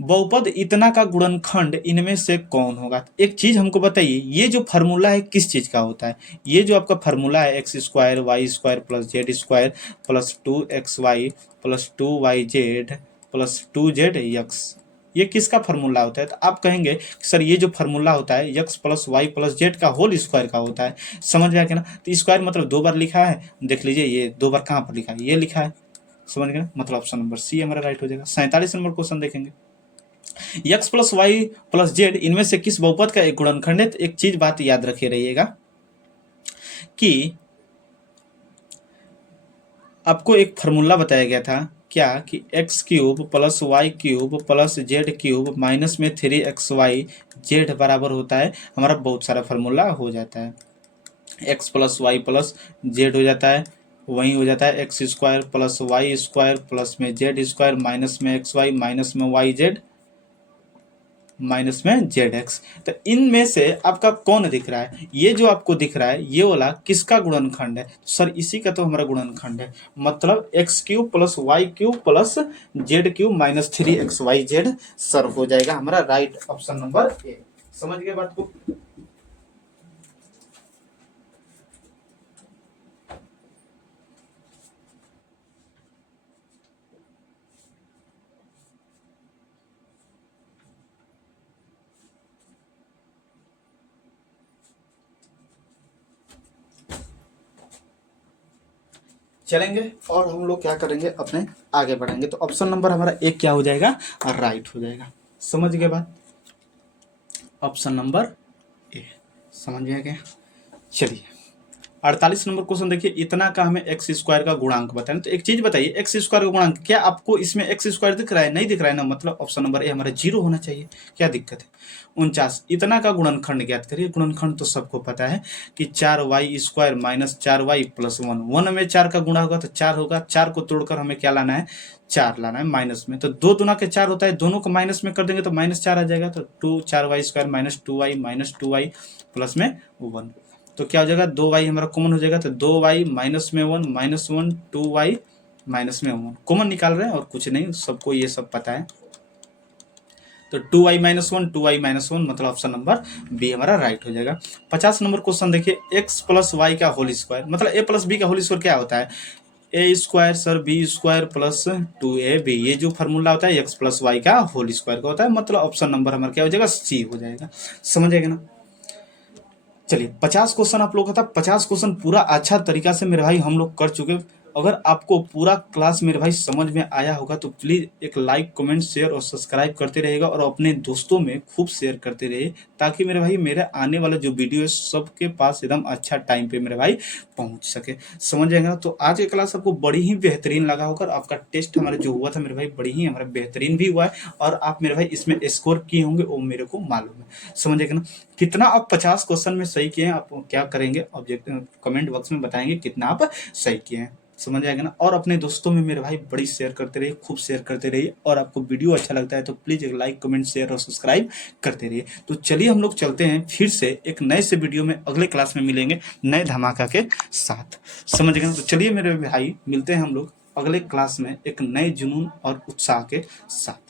बहुपद इतना का गुणनखंड इनमें से कौन होगा। एक चीज हमको बताइए, ये जो फार्मूला है किस चीज का होता है, ये जो आपका फार्मूला है x square y square plus z square plus 2xy plus 2yz plus 2z x, ये किसका फार्मूला होता है। तो आप कहेंगे कि सर ये जो फार्मूला होता है x plus y plus z का होल स्क्वायर का होता है, समझ में आ गया ना। तो स्क्वायर मतलब 2 बार लिखा है, देख लीजिए ये 2 बार कहाँ पर लिखा है, ये लिखा है, समझ गए ना, मतलब ऑप्शन नंबर सी हमारा राइट हो जाएगा। 47 नंबर क्वेश्चन देखेंगे, x plus y plus z इनमें से किस बहुपद का एक गुणनखंड है। तो एक चीज बात याद रखे रहिएगा कि आपको एक फार्मूला बताया गया था क्या कि x cube plus y cube plus z cube minus में 3xy जेड बराबर होता है, हमारा बहुत सारा फार्मूला हो जाता है, x plus y plus z हो जाता है, वही हो जाता है x square plus y square plus में जेड स्क्वायर माइनस में एक्स वाई माइनस में वाई जेड माइनस में जेड एक्स। तो इनमें से आपका कौन दिख रहा है, ये जो आपको दिख रहा है ये वाला किसका गुणनखंड है, सर इसी का तो हमारा गुणनखंड है, मतलब x cube plus y cube plus z cube minus 3xyz sir हो जाएगा हमारा राइट ऑप्शन नंबर ए। समझ गए बात को। चलेंगे और हम लोग क्या करेंगे, अपने आगे बढ़ेंगे। तो ऑप्शन नंबर हमारा एक क्या हो जाएगा, राइट हो जाएगा। समझ गए बात, ऑप्शन नंबर ए, समझ में आ गया। चलिए 48 नंबर क्वेश्चन देखिए, इतना का हमें एक्स स्क्वायर का गुणांक बताएं। तो एक चीज बताइए, एक्स स्क्वायर का गुणांक क्या आपको इसमें एक्स स्क्वायर दिख रहा है, नहीं दिख रहा है ना, मतलब ऑप्शन नंबर ए हमारा 0 होना चाहिए, क्या दिक्कत है। 49 इतना का गुणनखंड ज्ञात करिए। गुणनखंड तो सबको पता है कि 4y square minus 4y plus 1, 1 में 4 का गुणा होगा तो 4 होगा, 4 को तोड़कर हमें क्या लाना है, 4 लाना है माइनस में, तो 2 दूना के 4 होता है, दोनों को माइनस में कर देंगे तो माइनस 4 आ जाएगा, तो 4y square minus 2y plus में 1, तो क्या हो जाएगा 2y हमारा कॉमन हो जाएगा, तो 2y माइनस में 1 माइनस 1 2y माइनस में 1 कॉमन निकाल रहे हैं और कुछ नहीं, सबको ये सब पता है। तो 2y माइनस 1 2y माइनस 1 मतलब ऑप्शन नंबर बी हमारा राइट हो जाएगा। 50 नंबर क्वेश्चन देखिए, x प्लस वाई का होल स्क्वायर मतलब a प्लस बी का होल स्क्वायर क्या होता है, ए स्क्वायर सर बी स्क्वायर प्लस 2ab, ये जो फार्मूला होता है एक्स प्लस वाई का होल स्क्वायर का होता है, मतलब ऑप्शन नंबर हमारा क्या हो जाएगा, सी हो जाएगा। समझेगा ना। चलिए 50 क्वेश्चन आप लोग का था, 50 क्वेश्चन पूरा अच्छा तरीका से मेरे भाई हम लोग कर चुके। अगर आपको पूरा क्लास मेरे भाई समझ में आया होगा तो प्लीज़ एक लाइक कमेंट शेयर और सब्सक्राइब करते रहेगा और अपने दोस्तों में खूब शेयर करते रहिए, ताकि मेरे भाई मेरे आने वाला जो वीडियो है सबके पास एकदम अच्छा टाइम पे मेरे भाई पहुंच सके। समझ जाएगा। तो आज की क्लास आपको बड़ी ही बेहतरीन लगा होगा, आपका टेस्ट हमारा जो हुआ था मेरे भाई बड़ी ही हमारा बेहतरीन भी हुआ है, और आप मेरे भाई इसमें स्कोर किए होंगे वो मेरे को मालूम है। समझेगा ना। कितना आप 50 क्वेश्चन में सही किए हैं, आप क्या करेंगे ऑब्जेक्ट कमेंट बॉक्स में बताएंगे कितना आप सही किए हैं। समझ आएगा ना। और अपने दोस्तों में मेरे भाई बड़ी शेयर करते रहिए, खूब शेयर करते रहिए, और आपको वीडियो अच्छा लगता है तो प्लीज़ एक लाइक कमेंट शेयर और सब्सक्राइब करते रहिए। तो चलिए हम लोग चलते हैं फिर से एक नए से वीडियो में, अगले क्लास में मिलेंगे नए धमाका के साथ। समझ गए। तो चलिए मेरे भाई मिलते हैं हम लोग अगले क्लास में एक नए जुनून और उत्साह के साथ।